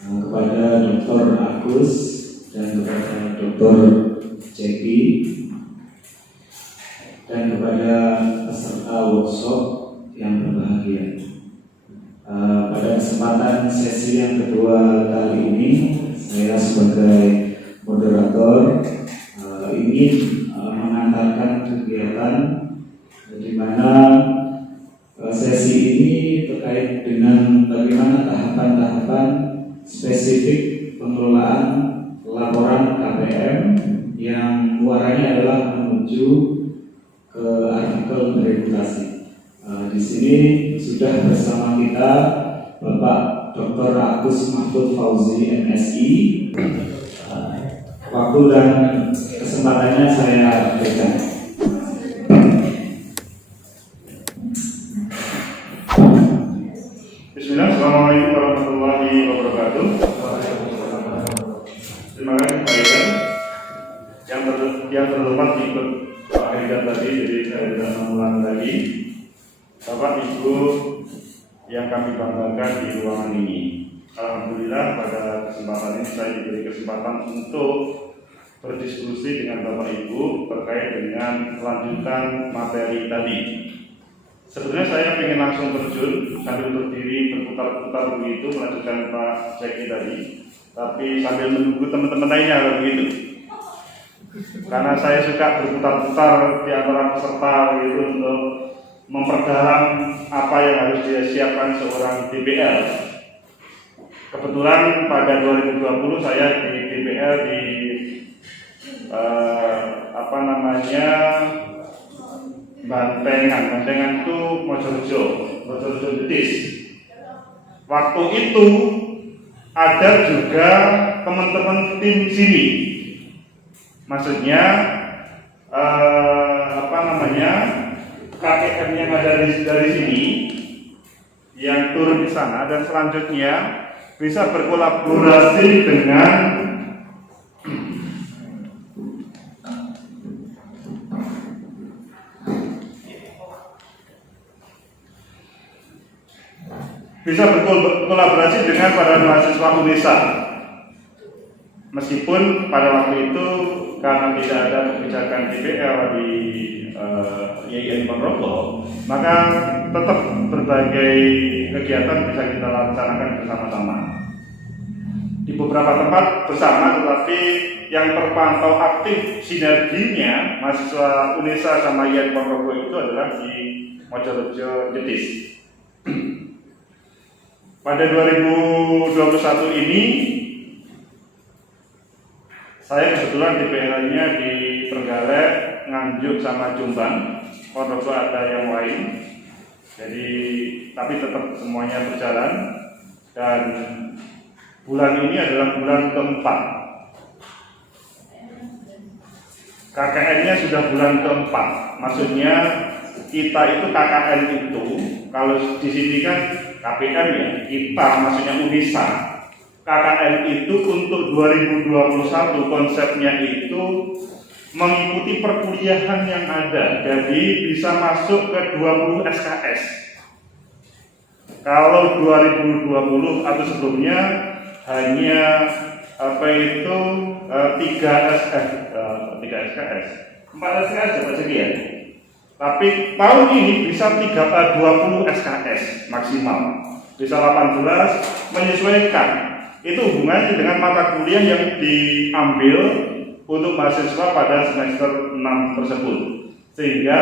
kepada Dr. Agus dan kepada Dr. Cepi dan kepada peserta workshop yang berbahagia. Pada kesempatan sesi yang kedua kali ini, saya sebagai moderator ingin mengantarkan kegiatan di mana sesi ini terkait dengan bagaimana tahapan-tahapan spesifik pengelolaan laporan KPM yang muaranya adalah menuju ke artikel regulasi. Di sini sudah bersama kita Bapak Dr. Agus Mahfud Fauzi MSI. Waktu dan kesempatannya saya berikan. Bismillah, Assalamualaikum warahmatullahi wabarakatuh. Terima kasih Pak yang terhormat ikut Pak Haidar tadi, jadi saya tidak mengulang lagi. Bapak Ibu yang kami banggakan di ruangan ini, alhamdulillah pada kesempatan ini saya diberi kesempatan untuk berdiskusi dengan Bapak Ibu terkait dengan kelanjutan materi tadi. Sebenarnya saya ingin langsung terjun sambil berdiri berputar-putar begitu melanjutkan Pak Ceki tadi, tapi sambil menunggu teman-teman lainnya begitu. Karena saya suka berputar-putar di antara peserta begitu untuk memperdalam apa yang harus disiapkan seorang DPL. Kebetulan pada 2020 saya di DPL di Bantengan itu Mojorejo Jetis. Waktu itu ada juga teman-teman tim sini, maksudnya KKM yang ada dari sini yang turun di sana dan selanjutnya bisa berkolaborasi dengan para mahasiswa UNESA. Meskipun pada waktu itu karena tidak ada kebijakan DPL di YIN Ponorogo, maka tetap berbagai kegiatan bisa kita laksanakan bersama-sama di beberapa tempat bersama, tetapi yang terpantau aktif sinerginya mahasiswa UNESA sama YIN Ponorogo itu adalah di Mojorejo Jetis. Pada 2021 ini saya kebetulan DPL-nya di Trenggalek, Nganjuk sama Jombang. Ponorogo ada yang lain. Jadi tapi tetap semuanya berjalan dan bulan ini adalah bulan keempat. KKN-nya sudah bulan keempat. Maksudnya kita itu KKN itu kalau di sini kan KPM ya, kita maksudnya UNESA. KKN itu untuk 2021 konsepnya itu mengikuti perkuliahan yang ada, jadi bisa masuk ke 20 SKS. Kalau 2020 atau sebelumnya hanya 3 SKS, 4 SKS dapat sekian. Tapi tahun ini bisa 20 SKS maksimal, bisa 18, menyesuaikan. Itu hubungannya dengan mata kuliah yang diambil untuk mahasiswa pada semester 6 tersebut. Sehingga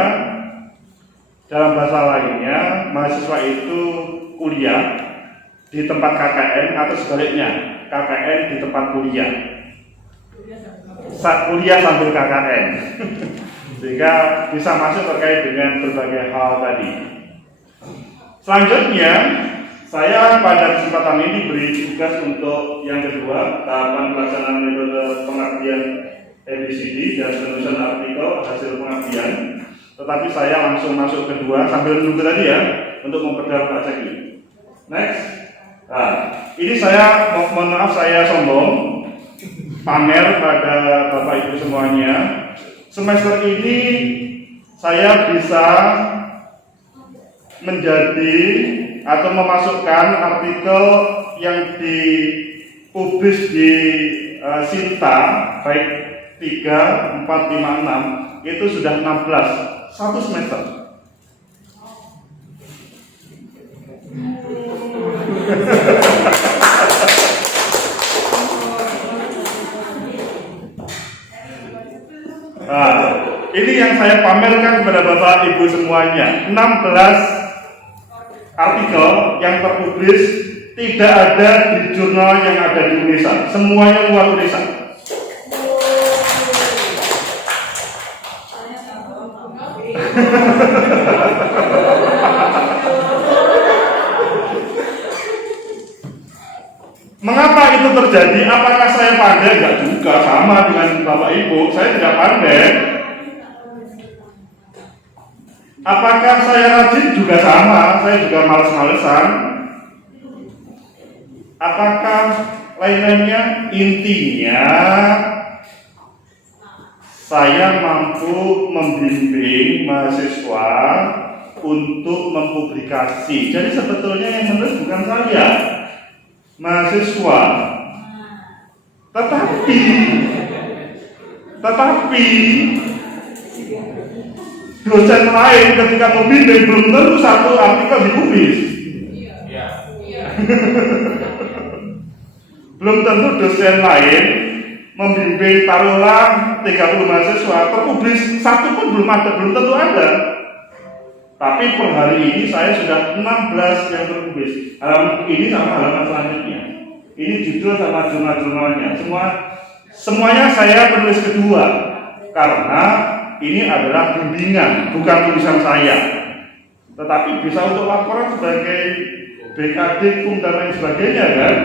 dalam bahasa lainnya, mahasiswa itu kuliah di tempat KKN atau sebaliknya, KKN di tempat kuliah. Kuliah sambil KKN. Sehingga bisa masuk terkait dengan berbagai hal tadi. Selanjutnya, saya pada kesempatan ini diberi tugas untuk yang kedua, tahapan pelaksanaan metode pengabdian ABCD dan penulisan artikel hasil pengabdian. Tetapi saya langsung masuk kedua sambil menunggu tadi ya, untuk memperdalam Pak Ceki. Next. Nah, ini saya mohon maaf saya sombong, pamer pada Bapak Ibu semuanya. Semester ini saya bisa menjadi atau memasukkan artikel yang dipublis di Sinta baik 3, 4, 5, 6 itu sudah 16 1 semester. Nah, ini yang saya pamerkan kepada Bapak Ibu semuanya. 16 artikel yang terpublis, tidak ada di jurnal yang ada di Indonesia, semuanya luar Indonesia. Mengapa itu terjadi? Apakah saya pandai? Enggak juga, sama dengan Bapak Ibu, saya tidak pandai. Apakah saya rajin? Juga sama, saya juga males-malesan. Apakah lain-lainnya? Intinya saya mampu membimbing mahasiswa untuk mempublikasi. Jadi sebetulnya yang menulis bukan saya, mahasiswa. Tetapi dosen lain ketika membimbing belum tentu satu artikel dipublis. Belum tentu dosen lain membimbing taruhlah 30 mahasiswa terpublis satu pun belum ada, belum tentu ada. Tapi per hari ini saya sudah 16 yang terpublis. Halaman ini sama halaman selanjutnya. Ini judul sama jurnal-jurnalnya. Semuanya saya penulis kedua karena ini adalah bimbingan, bukan tulisan saya. Tetapi bisa untuk laporan sebagai BKD, PUM dan lain sebagainya kan?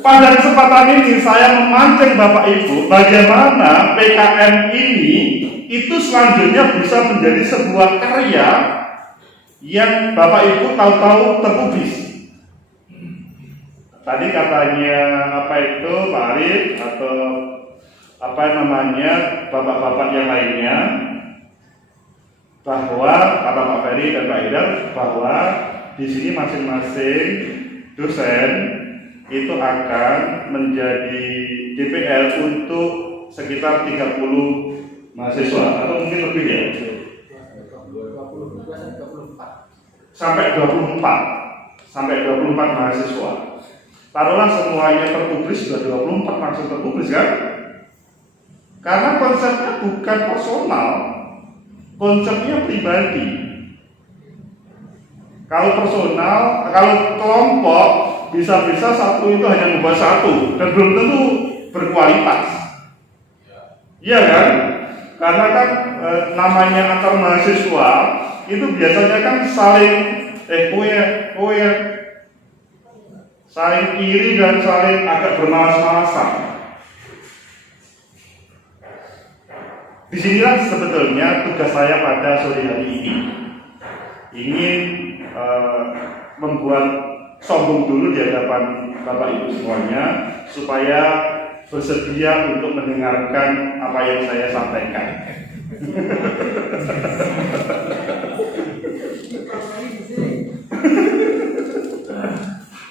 Pada kesempatan ini saya memancing Bapak Ibu bagaimana PKM ini itu selanjutnya bisa menjadi sebuah karya yang Bapak Ibu tahu-tahu terpublis. Tadi katanya apa itu Pak Arif atau apa namanya bapak-bapak yang lainnya bahwa kata Pak Ferry dan Pak Hidar bahwa di sini masing-masing dosen itu akan menjadi DPL untuk sekitar 30 mahasiswa atau mungkin lebih ya, sampai 24 mahasiswa. Taruhlah semuanya terpublis sudah 24 langsung terpublis kan? Karena konsepnya bukan personal, konsepnya pribadi. Kalau personal, kalau kelompok bisa-bisa satu itu hanya membuat satu dan belum tentu berkualitas. Iya kan? Karena kan namanya antar mahasiswa itu biasanya kan saling saling iri dan saling agak bermalas-malasan. Disinilah sebetulnya tugas saya pada sore hari ini, ingin membuat sombong dulu di hadapan Bapak Ibu semuanya supaya bersedia untuk mendengarkan apa yang saya sampaikan.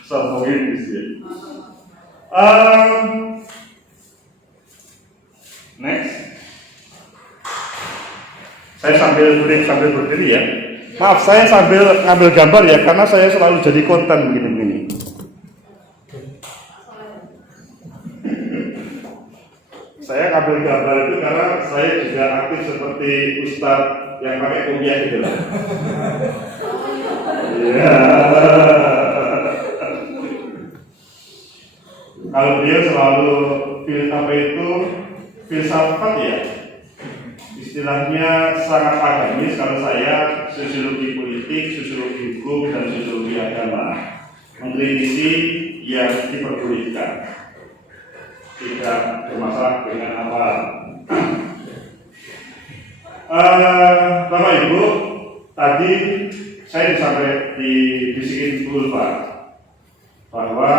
Sombongin di sini. Next. Saya sambil berdiri ya. Maaf, saya sambil ngambil gambar ya, karena saya selalu jadi konten begini-begini. Saya ngambil gambar itu karena saya juga aktif seperti Ustadz yang pakai kopiah gitu lah. Iya. Kalau beliau selalu filsafat ya, istilahnya sangat akademis. Kalau saya sosiologi politik, sosiologi hukum, dan sosiologi agama, mengkritisi yang diperbolehkan, tidak bermasalah dengan awal. Bapak Ibu, tadi saya sampai dibisikin dulu Pak bahwa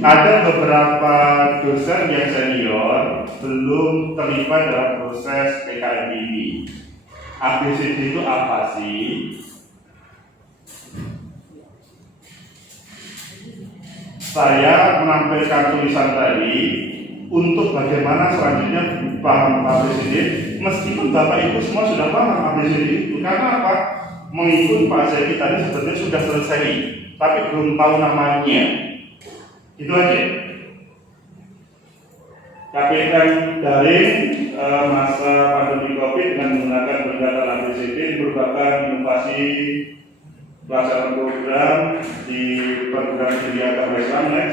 ada beberapa dosen yang senior belum terlibat dalam proses PKM ini. ABCD itu apa sih? Saya menampilkan tulisan tadi untuk bagaimana selanjutnya paham ABCD, meskipun Bapak Ibu semua sudah paham ABCD itu. Karena apa? Mengikut Pak Zeki tadi sebetulnya sudah selesai, tapi belum tahu namanya. Itu aja. KPM daring masa pandemi COVID dengan menggunakan pendekatan ABCD merupakan inovasi pelaksanaan program di perguruan tinggi agama Islam Lex.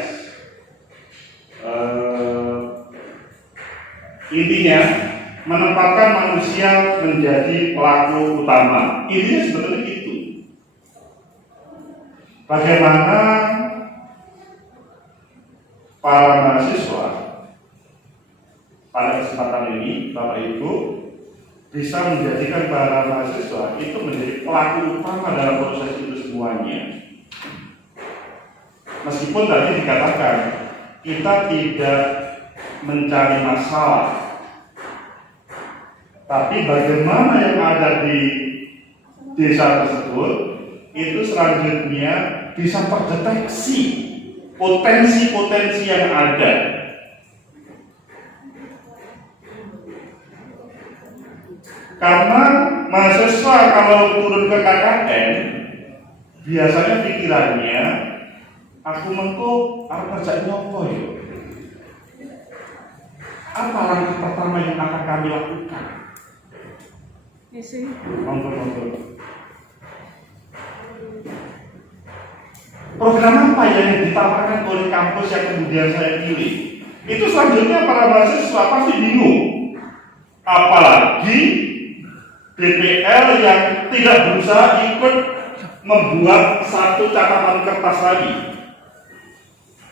Intinya menempatkan manusia menjadi pelaku utama. Intinya sebetulnya itu. Bagaimana para mahasiswa pada kesempatan ini, Bapak Ibu, bisa menjadikan para mahasiswa itu menjadi pelaku utama dalam proses itu semuanya. Meskipun tadi dikatakan kita tidak mencari masalah, tapi bagaimana yang ada di desa tersebut itu selanjutnya bisa terdeteksi potensi-potensi yang ada. Karena mahasiswa kalau turun ke KKN biasanya pikirannya aku kerja nyopo ya. Apa langkah pertama yang akan kami lakukan? Monggo. Program apa yang ditawarkan oleh kampus yang kemudian saya pilih? Itu selanjutnya para mahasiswa pasti bingung. Apalagi BPL yang tidak berusaha ikut membuat satu catatan kertas lagi.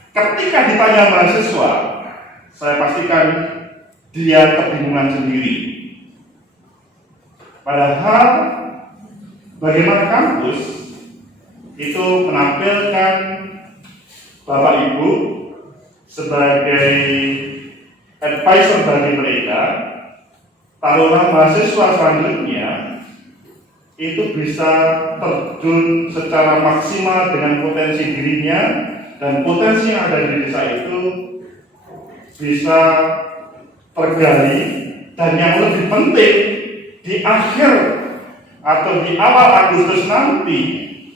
Ketika ditanya mahasiswa, saya pastikan dia kebingungan sendiri. Padahal bagaimana kampus itu menampilkan Bapak Ibu sebagai advisor bagi mereka, taruhlah mahasiswa selanjutnya itu bisa terjun secara maksimal dengan potensi dirinya, dan potensi yang ada di desa itu bisa tergali, dan yang lebih penting di akhir atau di awal Agustus nanti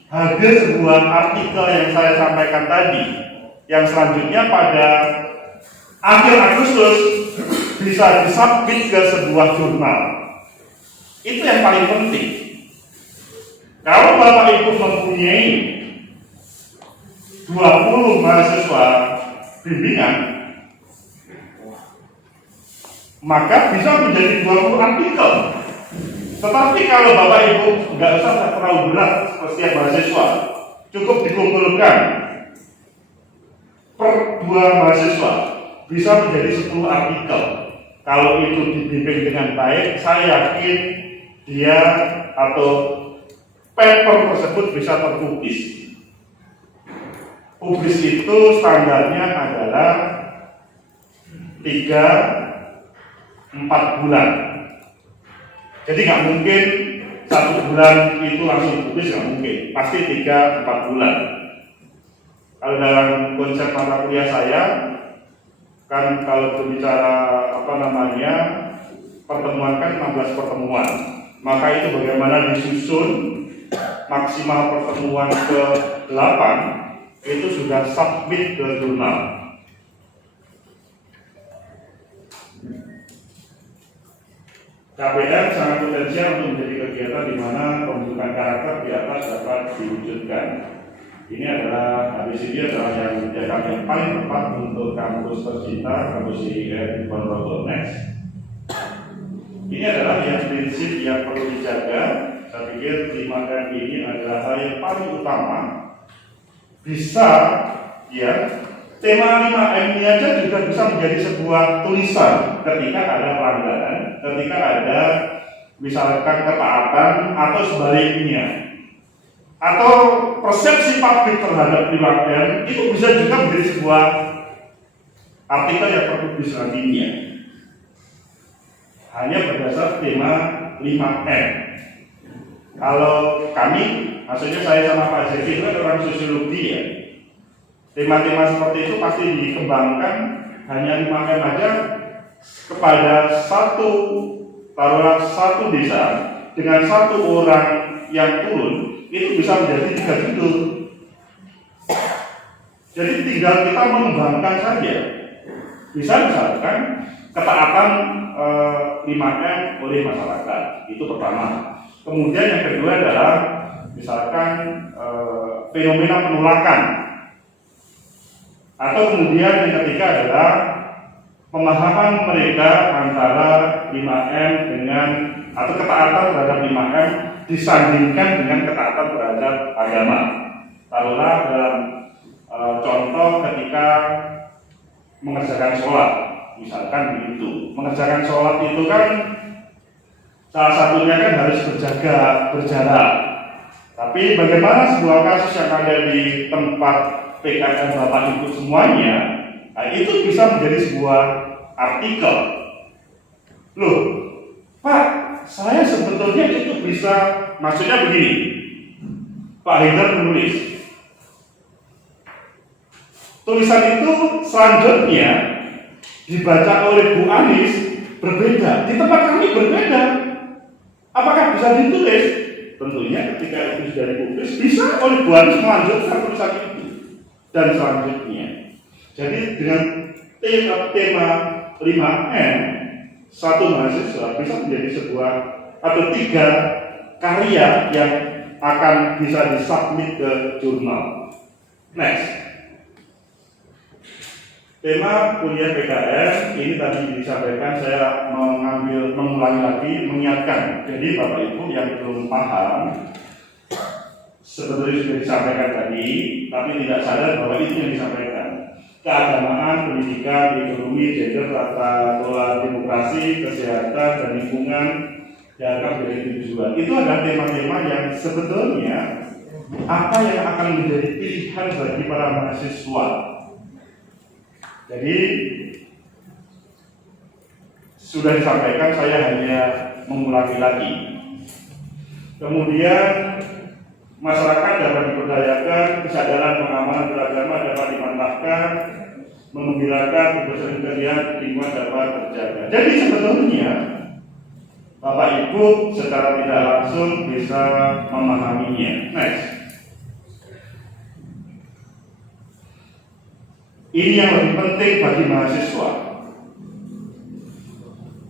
hadir sebuah artikel yang saya sampaikan tadi, yang selanjutnya pada akhir Agustus bisa disubmit ke sebuah jurnal. Itu yang paling penting. Kalau Bapak Ibu mempunyai 20 mahasiswa bimbingan, maka bisa menjadi 20 artikel. Tetapi kalau Bapak Ibu nggak usah terlalu berat setiap mahasiswa, cukup dikumpulkan per 2 mahasiswa bisa menjadi 10 artikel. Kalau itu dibimbing dengan baik, saya yakin dia atau paper tersebut bisa terpublis. Publis itu standarnya adalah 3-4 bulan. Jadi nggak mungkin 1 bulan itu langsung publis, nggak mungkin. Pasti 3-4 bulan. Kalau dalam konsep mata kuliah saya, kan kalau berbicara pertemuan kan 16 pertemuan. Maka itu bagaimana disusun maksimal pertemuan ke-8 itu sudah submit ke jurnal. KPM sangat potensial untuk menjadi kegiatan di mana pembentukan karakter di atas dapat diwujudkan. Ini adalah ABCD adalah yang paling tepat untuk kampus tercinta, kampus IIN Ponorogo Next. Ini adalah yang prinsip yang perlu dijaga. Saya pikir 5M ini adalah hal yang paling utama. Bisa ya, tema 5M ini aja juga bisa menjadi sebuah tulisan ketika ada pelanggaran, ketika ada misalkan ketaatan atau sebaliknya, atau persepsi publik terhadap 5M itu bisa juga menjadi sebuah artikel yang terpublis nantinya hanya berdasar tema 5M. Kalau kami, maksudnya saya sama Pak Zeki itu kan orang sosiologi ya, tema-tema seperti itu pasti dikembangkan hanya 5M aja kepada taruhlah satu desa dengan satu orang yang turun itu bisa menjadi 3 judul. Jadi tinggal kita mengembangkan saja. Bisa misalkan ketaatan 5M oleh masyarakat, itu pertama. Kemudian yang kedua adalah misalkan fenomena penolakan, atau kemudian yang ketiga adalah pemahaman mereka antara 5M dengan atau ketaatan terhadap 5M disandingkan dengan ketaatan terhadap agama. Taruhlah dalam contoh ketika mengerjakan sholat, misalkan begitu. Mengerjakan sholat itu kan salah satunya kan harus berjarak. Tapi bagaimana sebuah kasus yang ada di tempat PKN Bapak Ibu semuanya, nah itu bisa menjadi sebuah artikel. Loh, Pak, saya sebetulnya itu bisa, maksudnya begini, Pak Haidar menulis, tulisan itu selanjutnya dibaca oleh Bu Anies berbeda, di tempat kami berbeda. Apakah bisa ditulis? Tentunya ketika itu sudah dipublis, bisa oleh Bu Anies melanjutkan tulisan itu dan selanjutnya. Jadi dengan tema 5M, satu mahasiswa bisa menjadi sebuah atau 3 karya yang akan bisa disubmit ke jurnal. Next. Tema kuliah PKN ini tadi disampaikan, saya mengulangi lagi, mengingatkan. Jadi Bapak Ibu yang belum paham, sebetulnya sudah disampaikan tadi, tapi tidak sadar bahwa itu yang disampaikan. Keagamaan, pendidikan, ekonomi, gender, tata kelola demokrasi, kesehatan, dan lingkungan, dianggap menjadi tujuan. Itu adalah tema-tema yang sebetulnya apa yang akan menjadi pilihan bagi para mahasiswa. Jadi sudah disampaikan, saya hanya mengulangi lagi. Kemudian masyarakat dapat diberdayakan, kesadaran pengamanan beragama dapat dimantapkan, mengembirakan, kebersihan kalian, lingkungan dapat terjaga. Jadi sebetulnya Bapak Ibu secara tidak langsung bisa memahaminya. Next. Ini yang lebih penting bagi mahasiswa.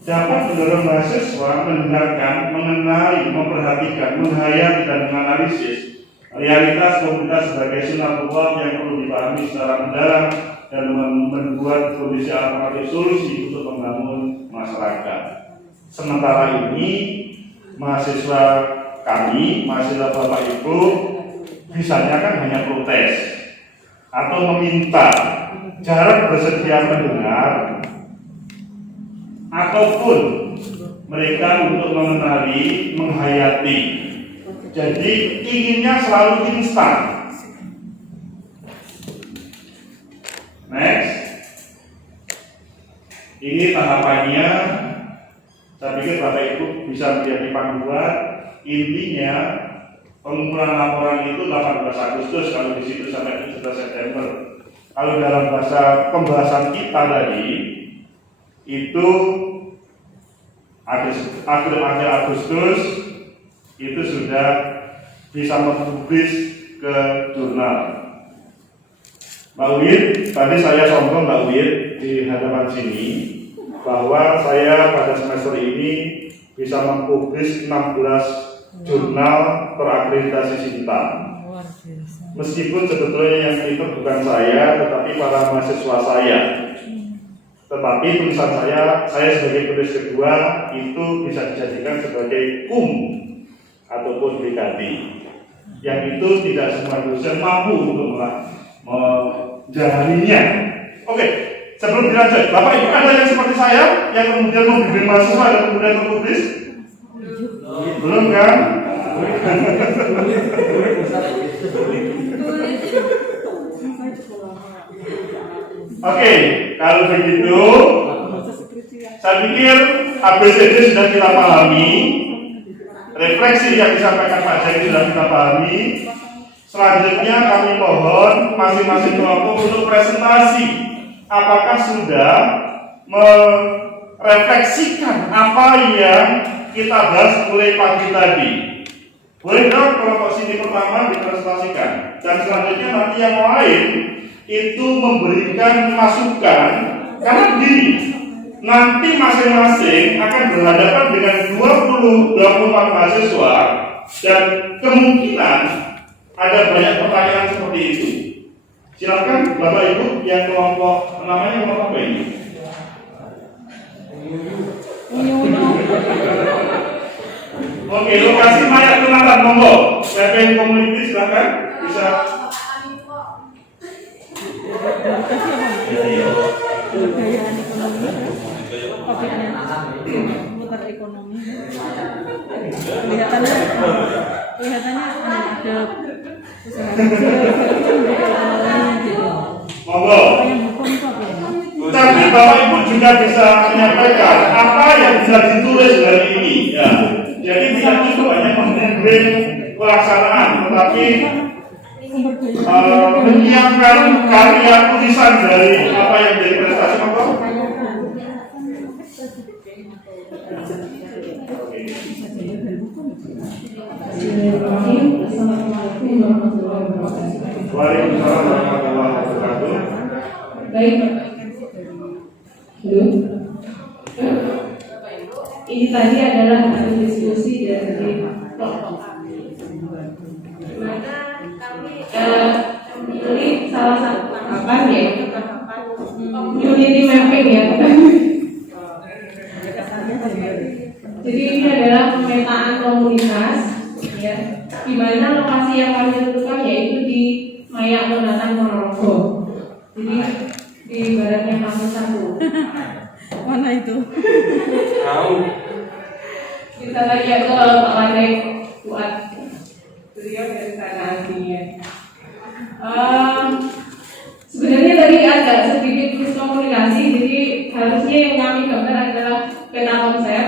Dapat mendorong mahasiswa mendengarkan, mengenali, memperhatikan, menghayati dan menganalisis realitas komunitas sebagai sunatullah yang perlu dipahami secara mendalam dan membuat kondisi alternatif solusi untuk membangun masyarakat. Sementara ini mahasiswa kami, mahasiswa Bapak Ibu, bisanya kan hanya protes atau meminta, jarang bersedia mendengar, ataupun mereka untuk mengenali, menghayati. Jadi inginnya selalu instan. Next. Ini tahapannya. Saya pikir Bapak Ibu bisa menjadi panduan. Intinya pengumpulan laporan itu 18 Agustus, kalau di situ sampai 17 September. Kalau dalam bahasa pembahasan kita tadi itu akhir Agustus itu sudah bisa mempublis ke jurnal. Mbak Wid, tadi saya sombong Mbak Wid di hadapan sini bahwa saya pada semester ini bisa mempublis 16 jurnal terakreditasi Sinta. Meskipun sebetulnya yang itu bukan saya, tetapi para mahasiswa saya. Tetapi tulisan saya sebagai penulis kedua itu bisa dijadikan sebagai ataupun publikasi. Yang itu tidak semua dosen mampu untuk menjalaninya. Oke, sebelum dilanjut, Bapak Ibu ada yang seperti saya yang kemudian membimbing mahasiswa dan kemudian terpublis? Belum kan? Oke, kalau begitu saya pikir ABCD sudah kita pahami, refleksi yang disampaikan Pak Jadi sudah kita pahami. Selanjutnya kami mohon masing-masing kelompok untuk presentasi apakah sudah merefleksikan apa yang kita bahas mulai pagi tadi. Boleh dong kelompok sini pertama dipresentasikan, dan selanjutnya nanti yang lain itu memberikan masukan. Karena begini, nanti masing-masing akan berhadapan dengan 24 mahasiswa, dan kemungkinan ada banyak pertanyaan seperti itu. Silakan Bapak Ibu yang kelompok, namanya kelompok apa ini? Oke, lokasi mayat Tunatan, monggo. PPN Community silakan bisa. Putar ekonomi. Kelihatannya ada usaha Monggo. Tapi Bapak Ibu juga bisa menyampaikan apa yang bisa ditulis hari ini. Ya. Jadi tidak cukup hanya membimbing pelaksanaan, tetapi menyiapkan karya tulisan dari apa yang jadi prestasi. Monggo. Waalaikumsalam warahmatullahi wabarakatuh. Baik, ini tadi adalah hasil diskusi dari kelompok kami. Mana kami ini salah satu tahapan ya, community mapping ya. Jadi ini adalah pemetaan komunitas, ya, di mana lokasi yang kami tentukan yaitu di Maya Tunatan Ponorogo. Jadi di baratnya kampus 1. mana itu? Tahu. Kita tanya ke Pak Wadek buat beliau dari sana aslinya. Sebenarnya tadi ada sedikit miskomunikasi, jadi harusnya yang kami gambar adalah peta konsep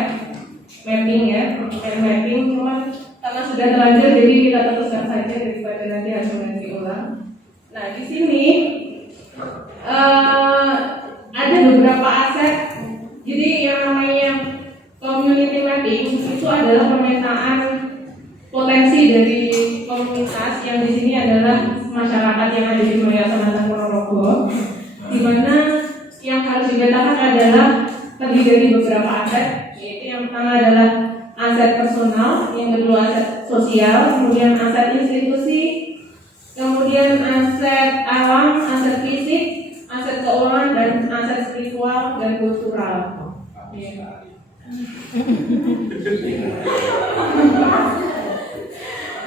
mapping ya, mapping, cuman karena sudah terlanjur jadi kita teruskan saja daripada nanti hasilnya diulang. Nah di sini ada beberapa aset. Jadi yang namanya community mapping itu adalah pemetaan potensi dari komunitas yang di sini adalah masyarakat yang ada di Maya Tunatan Ponorogo, di mana yang harus dipetakan adalah terdiri dari beberapa aset, yaitu yang pertama adalah aset personal, yang kedua aset sosial, kemudian aset institusi, kemudian aset alam, aset fisik, aset keuangan, dan aset spiritual dan kultural.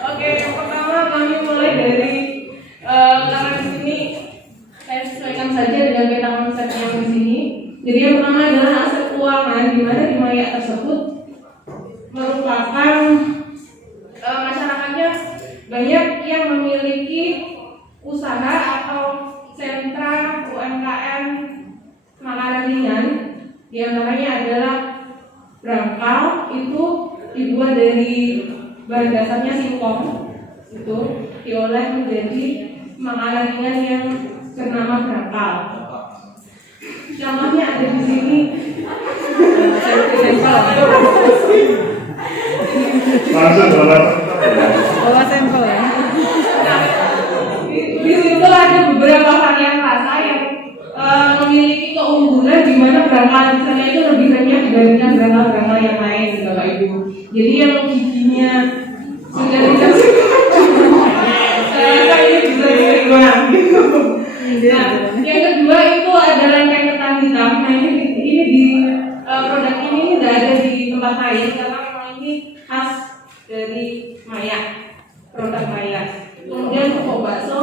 Oke, yang pertama kami mulai dari karena di sini saya sesuaikan saja dengan peta konsep yang di sini. Jadi yang pertama adalah aset keuangan, di mana di Maya tersebut merupakan masyarakatnya banyak yang memiliki usaha atau sentra UMKM makanan ringan. Di antaranya adalah brangkal, itu dibuat dari bahan dasarnya singkong, itu diolah menjadi makanan ringan yang bernama brangkal. Contohnya ada di sini. Langsung Bawa sampel ya. Di situ ada beberapa varian rasa yang memiliki keunggulan di mana brangkal di sana itu lebih banyak dibandingkan brangkal-brangkal yang lain, Bapak Ibu. Jadi yang giginya sudah dikasih, saya rasa ini bisa digunakan. Nah, yang kedua itu ada lengkeng ketan hitam. Nah ini di produk ini tidak ada di tempat lain karena memang ini khas dari Maya, produk Maya. Kemudian pokok bakso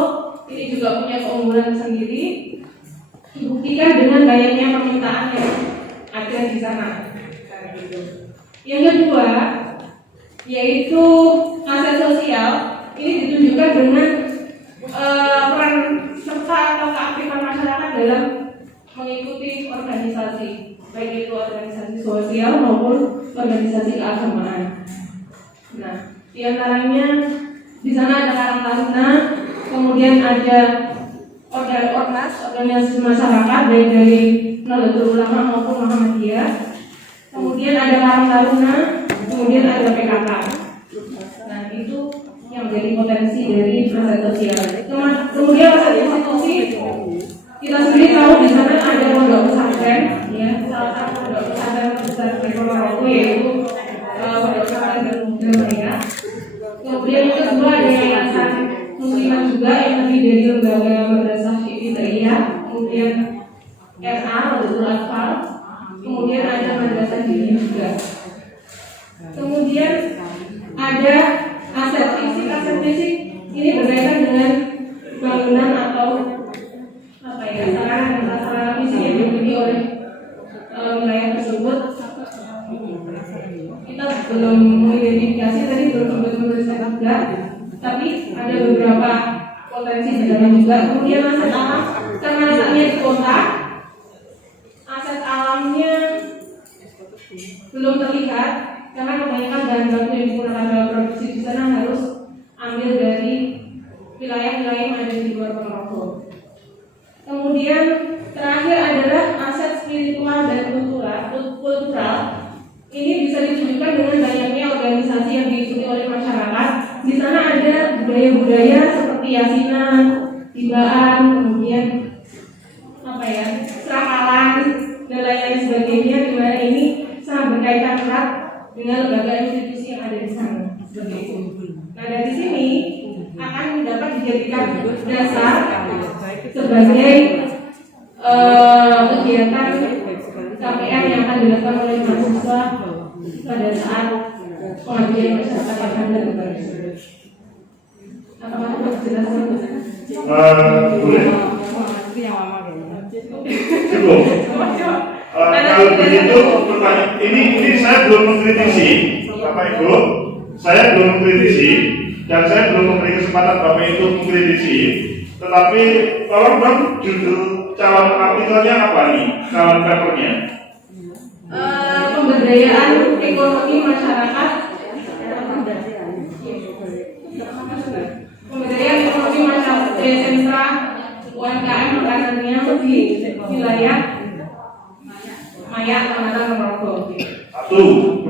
ini juga punya keunggulan sendiri, dibuktikan dengan banyaknya permintaan yang ada di sana. Yang kedua yaitu aset sosial, ini ditunjukkan dengan peran serta atau keaktifan masyarakat dalam mengikuti organisasi, baik itu organisasi sosial maupun organisasi keagamaan. Nah, di antaranya di sana ada Karang Taruna, kemudian ada ormas, organisasi masyarakat baik dari Nahdlatul Ulama maupun Muhammadiyah. Kemudian ada Karang Taruna, kemudian ada PKK. Nah, itu yang menjadi potensi dari masyarakat sosial. Kemudian masyarakat institusi, kita sendiri tahu di sana ada pondok pesantren, ya, salah satu pondok pesantren terbesar di Ponorogo yaitu pondok pesantren Darul Mereka. Kemudian yang kedua ada yayasan muslimat juga yang terdiri dari lembaga madrasah ibtidaiyah, kemudian SA Nahdlatul Atfal, kemudian ada madrasah diniyah juga. Kemudian ada aset fisik ini berkaitan dengan bangunan atau apa ya, sarana fisik yang dimiliki oleh wilayah tersebut. Kita belum mengidentifikasi, tadi belum sempat menuliskan juga, tapi ada beberapa potensi di dalam juga. Kemudian aset alam, karena letaknya di kota, aset alamnya belum terlihat karena kebanyakan bahan baku yang digunakan dalam produksi di sana harus ambil dari wilayah-wilayah yang ada di luar Ponorogo. Kemudian terakhir adalah aset spiritual dan kultural. Ini bisa ditunjukkan dengan banyaknya organisasi yang diikuti oleh masyarakat. Di sana ada budaya-budaya seperti yasinan, tibaan, kemudian apa ya, serakalan dan lain-lain sebagainya, di mana ini sangat berkaitan erat dengan lembaga institusi yang ada di sana. Seperti itu. Nah, dari sini akan dapat dijadikan dasar sebagai kegiatan KPR yang akan dilakukan oleh mahasiswa pada saat pengabdian masyarakat yang ada di Ponorogo. Apakah itu penjelasan? Boleh? Cukup. Kalau begitu pertanyaan ini saya belum mengkritisi, Bapak Ibu. Saya belum mengkritisi dan saya belum memberi kesempatan Bapak Ibu mengkritisi. Tetapi tolong dong judul calon artikelnya apa nih? Calon papernya? Pemberdayaan ekonomi masyarakat. Pemberdayaan ekonomi masyarakat sentra UMKM pertanian di wilayah Maya, Kecamatan Ponorogo. 1, 2.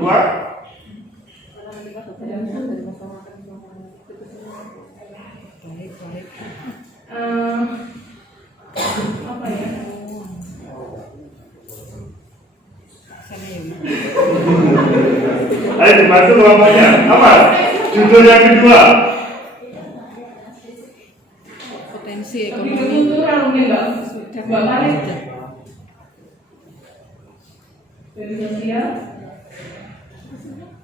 Apa ya? Ayo dibantu bapaknya. Apa? Judul yang kedua. Potensi Lebih ekonomi. ke kultural mungkin Mbak Malik. Dari sosial.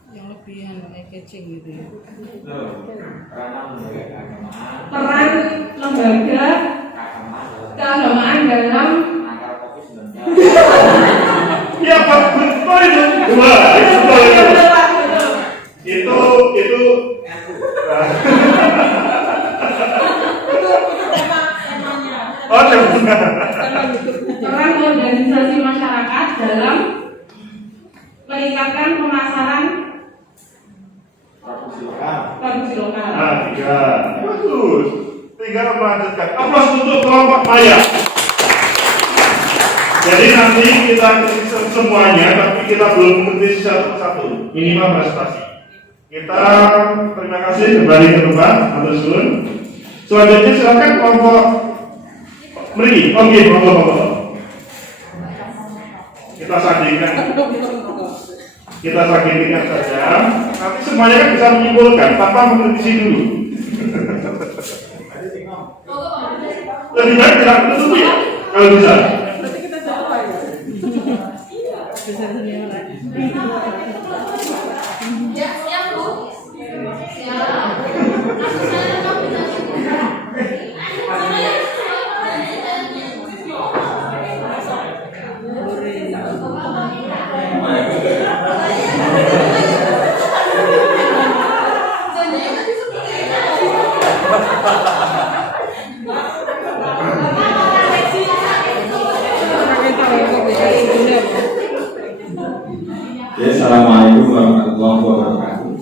Yang lebih catching gitu ya. Peran lembaga keagamaan dalam Ya Pak, betul itu. Dua, itu. Itu oh, peran organisasi masyarakat dalam meningkatkan pemasaran produksi lokal. Nah, 3. Bagus. 3 melanjutkan. Aplaus untuk kelompok Maya. Jadi nanti kita kritik semuanya, tapi kita belum mengkritik satu persatu. Minimal prestasi. Kita terima kasih kembali ke tempat, Atur Sun. Selanjutnya silakan kelompok Meri. Oke, monggo. Kita sandingkan saja. Nanti semuanya kan bisa menyimpulkan tanpa mengkritisi dulu. Lebih baik tidak menutup ya, kalau bisa.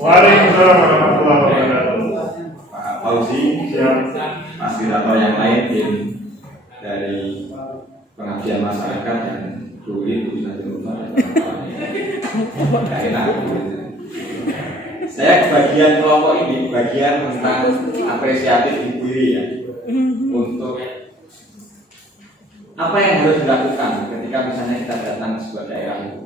Waalaikumsalam warahmatullahi wabarakatuh. Pak Fauzi, Siap. Mas Wirato yang lain tim dari pengabdian masyarakat yang sulit bisa diubah. Gak enak. Saya kebagian kelompok ini, bagian tentang apresiatif diri ya, untuk apa yang harus dilakukan ketika misalnya kita datang ke sebuah daerah itu.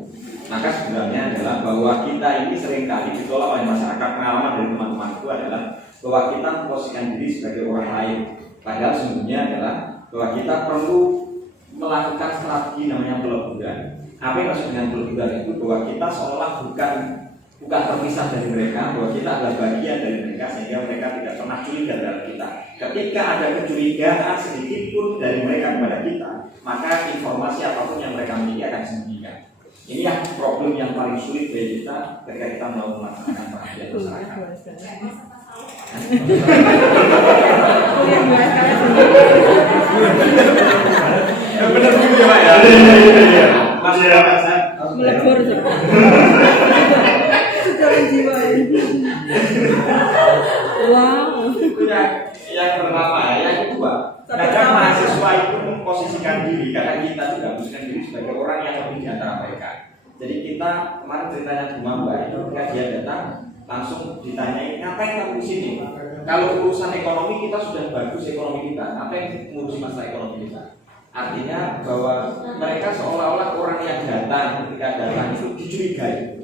Maka sebenarnya adalah bahwa kita ini seringkali ditolak oleh masyarakat. Pengalaman dari teman-temanku adalah bahwa kita memposisikan diri sebagai orang lain, padahal sebenarnya adalah bahwa kita perlu melakukan strategi namanya peleburan. Apa yang maksud dengan peleburan itu? Bahwa kita seolah bukan terpisah dari mereka, bahwa kita adalah bagian dari mereka, sehingga mereka tidak pernah curiga terhadap kita. Ketika ada kecurigaan sedikit pun dari mereka kepada kita, maka informasi apapun yang mereka miliki akan disembunyikan. Ini yang problem yang paling sulit bagi kita ketika kita mau melaksanakan pengabdian masyarakat. Benar begitu ya Pak ya. Iya. Mas Melebur tuh. Secara jiwa ini. Wow. Itu yang pertama, yang kedua, kadang mahasiswa itu memposisikan diri, kadang kita juga memposisikan diri sebagai orang yang lebih di antara mereka. Jadi kita kemarin ceritanya Bu Mamba itu ketika dia datang langsung ditanyai, ngapain kamu di sini? Kalau urusan ekonomi kita sudah bagus ekonomi kita, ngapain ngurusi masalah ekonomi kita? Artinya bahwa mereka seolah-olah orang yang datang ketika datang itu dicurigai.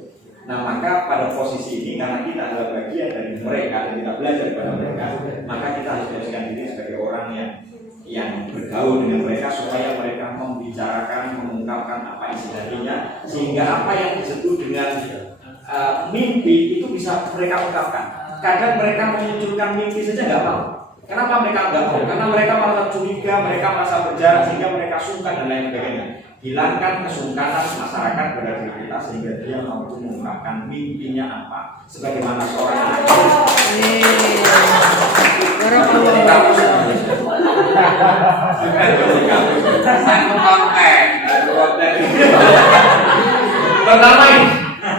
Nah maka pada posisi ini karena kita adalah bagian dari mereka dan kita belajar daripada mereka, maka kita harus menjadikan diri sebagai orang yang bergaul dengan mereka supaya mereka membicarakan, mengungkapkan apa isi hatinya, sehingga apa yang disebut dengan mimpi itu bisa mereka ungkapkan. Kadang mereka memunculkan mimpi saja nggak mau. Kenapa mereka nggak mau? Karena mereka merasa curiga, mereka merasa berjarak sehingga mereka sungkan dan lain sebagainya. Hilangkan kesungkanan masyarakat pada diri kita sehingga dia mampu mengungkapkan mimpinya apa. Sebagaimana seorang anak.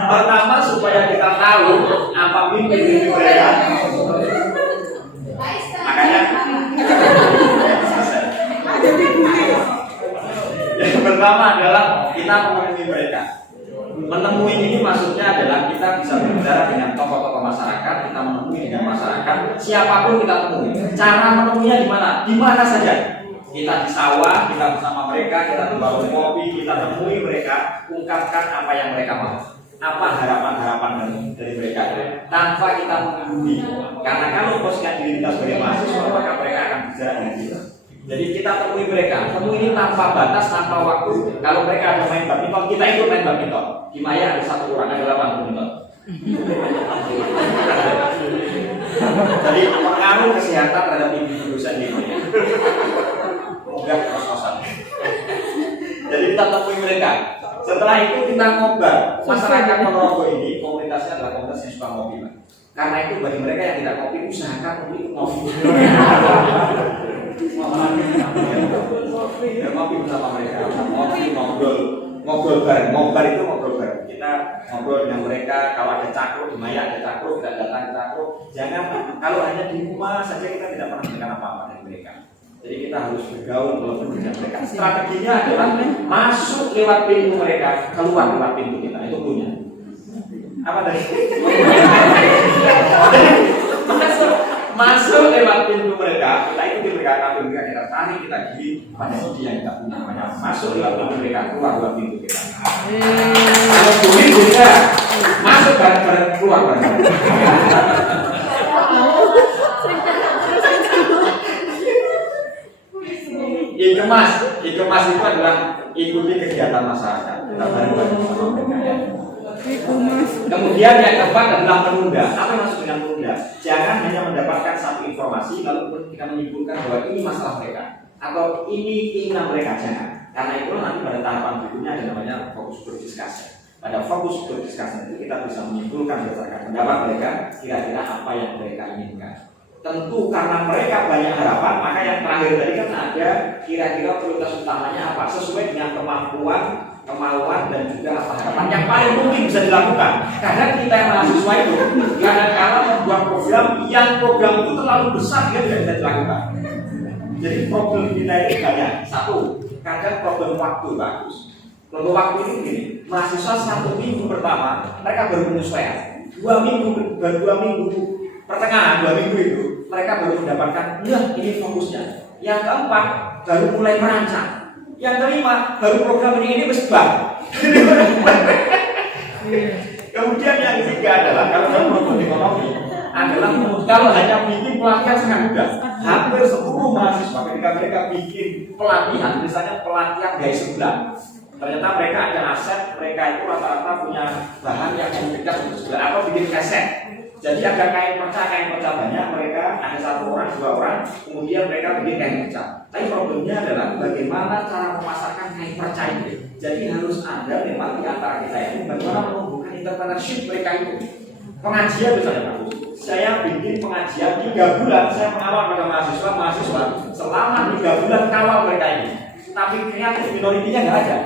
Pertama supaya kita tahu apa mimpi mereka. Makanya yang pertama adalah kita menemui mereka. Menemui ini maksudnya adalah kita bisa berbicara dengan tokoh-tokoh masyarakat, kita menemui dengan masyarakat, siapapun kita temui. Cara menemuinya di mana? Di mana saja. Kita di sawah, kita bersama mereka, kita di warung kopi, kita temui mereka, ungkapkan apa yang mereka mau. Apa harapan-harapan dari mereka tanpa kita menggurui. Karena kalau posisikan diri kita sebagai mahasiswa, maka mereka akan berbicara dengan kita. Jadi kita temui mereka, temui ini tanpa batas, tanpa waktu. Kalau mereka ada main badminton, kita ikut main badminton. Di Maya ada satu orang, ada 8 badminton. Jadi pengaruh kesehatan terhadap individu sendiri. Enggak kos-kosan. Jadi kita temui mereka. Setelah itu kita ngobrol. Masyarakat Ponorogo ini komunitasnya adalah komunitas yang suka ngopi, Pak. Karena itu bagi mereka yang tidak ngopi, usahakan untuk ngopi. Ya, ngopi bersama mereka, ngopi, ngobrol bareng. Ngobrol itu ngobrol bareng. Kita ngobrol dengan mereka. Kalau ada cakro, di Maya ada cakro, kita datang ke cakro. Jangan kalau hanya di rumah saja kita tidak pernah memberikan apa-apa dari mereka. Jadi kita harus bergaul walaupun dengan mereka. Strateginya adalah masuk lewat pintu mereka, keluar lewat pintu kita. Itu punya. Apa tadi? masuk lewat pintu mereka, kita ikuti mereka, tapi mereka kita tarik, kita gini pada sisi yang kita punya. Masuk lewat pintu mereka, keluar lewat pintu kita. Kalau sulit juga masuk bareng-bareng, keluar bareng-bareng. Ikemas itu adalah ikuti kegiatan masyarakat. Kita bareng-bareng sama mereka. Kemudian yang keempat adalah menunda. Apa yang maksud dengan menunda? Jangan hanya mendapatkan satu informasi lalu kita menyimpulkan bahwa ini masalah mereka atau ini keinginan mereka, jangan. Karena itu nanti pada tahapan berikutnya ada namanya fokus group discussion. Pada fokus group discussion itu kita bisa menyimpulkan berdasarkan pendapat mereka kira-kira apa yang mereka inginkan. Tentu karena mereka banyak harapan, maka yang terakhir tadi kan ada kira-kira prioritas utamanya apa sesuai dengan kemampuan kemauan dan juga harapan yang paling mungkin bisa dilakukan. Kadang kita yang mahasiswa itu kadang-kadang membuat program itu terlalu besar dia tidak bisa dilakukan. Jadi problem kita ini banyak. Satu, kadang problem waktu bagus. Problem waktu ini begini, mahasiswa 1 minggu pertama mereka baru menyesuaikan. 2 minggu pertengahan 2 minggu itu mereka baru mendapatkan ini fokusnya. Yang keempat baru mulai merancang. Yang kelima baru program ini besar. Kemudian yang ketiga adalah kalau dalam program ekonomi adalah kalau hanya bikin pelatihan sangat mudah. Hampir seluruh mahasiswa ketika mereka bikin pelatihan, misalnya pelatihan gaya sebelah, ternyata mereka ada aset, mereka itu rata-rata punya bahan yang memungkinkan untuk sebelah atau bikin keset. Jadi ada kain perca banyak, mereka ada 1 orang, 2 orang, kemudian mereka bikin kain perca. Tapi problemnya adalah bagaimana cara memasarkan kain perca itu. Jadi harus ada memang di antara kita ini bagaimana menumbuhkan entrepreneurship mereka itu. Pengajian misalnya Pak, saya bikin pengajian 3 bulan, saya mengawal pada mahasiswa selama 3 bulan kawal mereka ini. Tapi kreatif minoritinya nggak ada.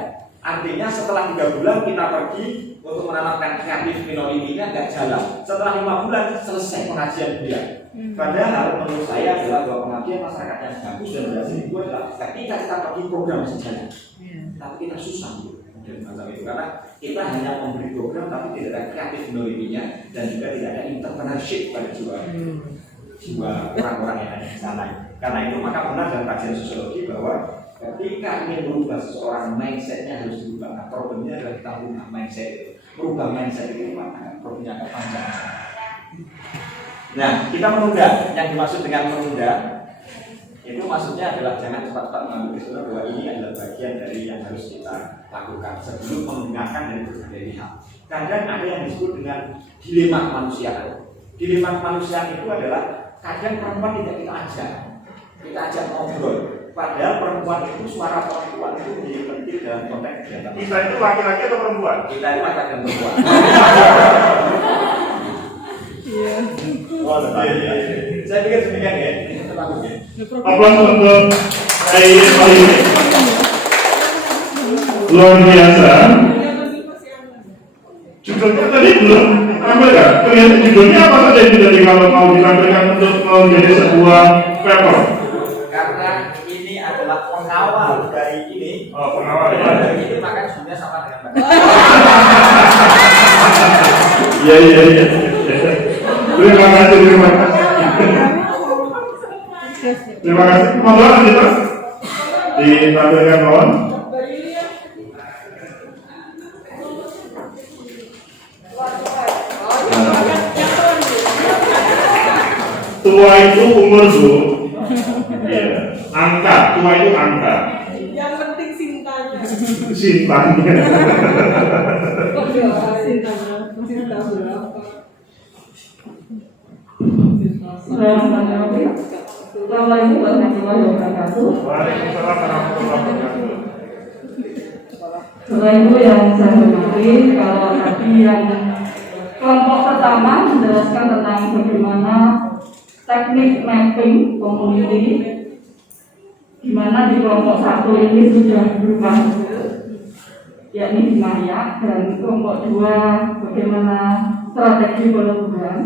Artinya setelah 3 bulan kita pergi untuk menanamkan kreatif minoritinya nggak jalan. Setelah 5 bulan selesai pengajian dia. Padahal menurut saya adalah bahwa pengajian masyarakat yang bagus dan berhasil itu adalah ketika kita pergi program sejalan. Tapi kita susah dari macam itu karena kita hanya memberi program tapi tidak ada kreatif minoritinya dan juga tidak ada entrepreneurship pada jiwa orang-orang yang ada di sana. Karena itu maka benar dalam kajian sosiologi bahwa ketika ingin merubah seseorang, mindsetnya harus dirubah. Nah, problemnya adalah kita merubah mindset itu. Merubah mindset itu maka problemnya akan panjang. Nah, kita menunda. Yang dimaksud dengan menunda itu maksudnya adalah jangan cepat-cepat mengambil kesimpulan bahwa ini adalah bagian dari yang harus kita lakukan sebelum menggunakan dari berbagai pihak. Kadang ada yang disebut dengan dilema kemanusiaan. Dilema kemanusiaan itu adalah kadang perempuan tidak kita ajak ngobrol. Padahal perempuan itu, suara perempuan itu menjadi penting dalam konteks kegiatan. Kita itu laki-laki atau perempuan? Kita itu laki-laki dan perempuan. Iya. Saya pikir demikian ya. Itu bagus ya. Aplaus untuk Ayin Ayin. Luar biasa. Judulnya tadi belum apa ya? Kelihatan judulnya apa saja itu tadi kalau mau ditampilkan untuk menjadi sebuah paper? Karena ini adalah pengawal dari ini. Oh, pengawal ya. Dari ini maka judulnya sama dengan Mbak. Iya. Terima kasih. Terima kasih. Monggo lanjut Mas. Ditampilkan mohon. Tua itu umur Bu. Iya. Angka, tua itu angka. Yang penting cintanya. Cintanya. Kok berapa cintanya? Cinta berapa? Assalamualaikum warahmatullahi wabarakatuh. Waalaikumsalam warahmatullahi wabarakatuh. Selain itu yang saya hormati, kalau tadi yang kelompok pertama menjelaskan tentang bagaimana teknik mapping community, di mana di kelompok 1 ini sudah berubah, yakni di Maya, dan kelompok 2 bagaimana strategi perubahan.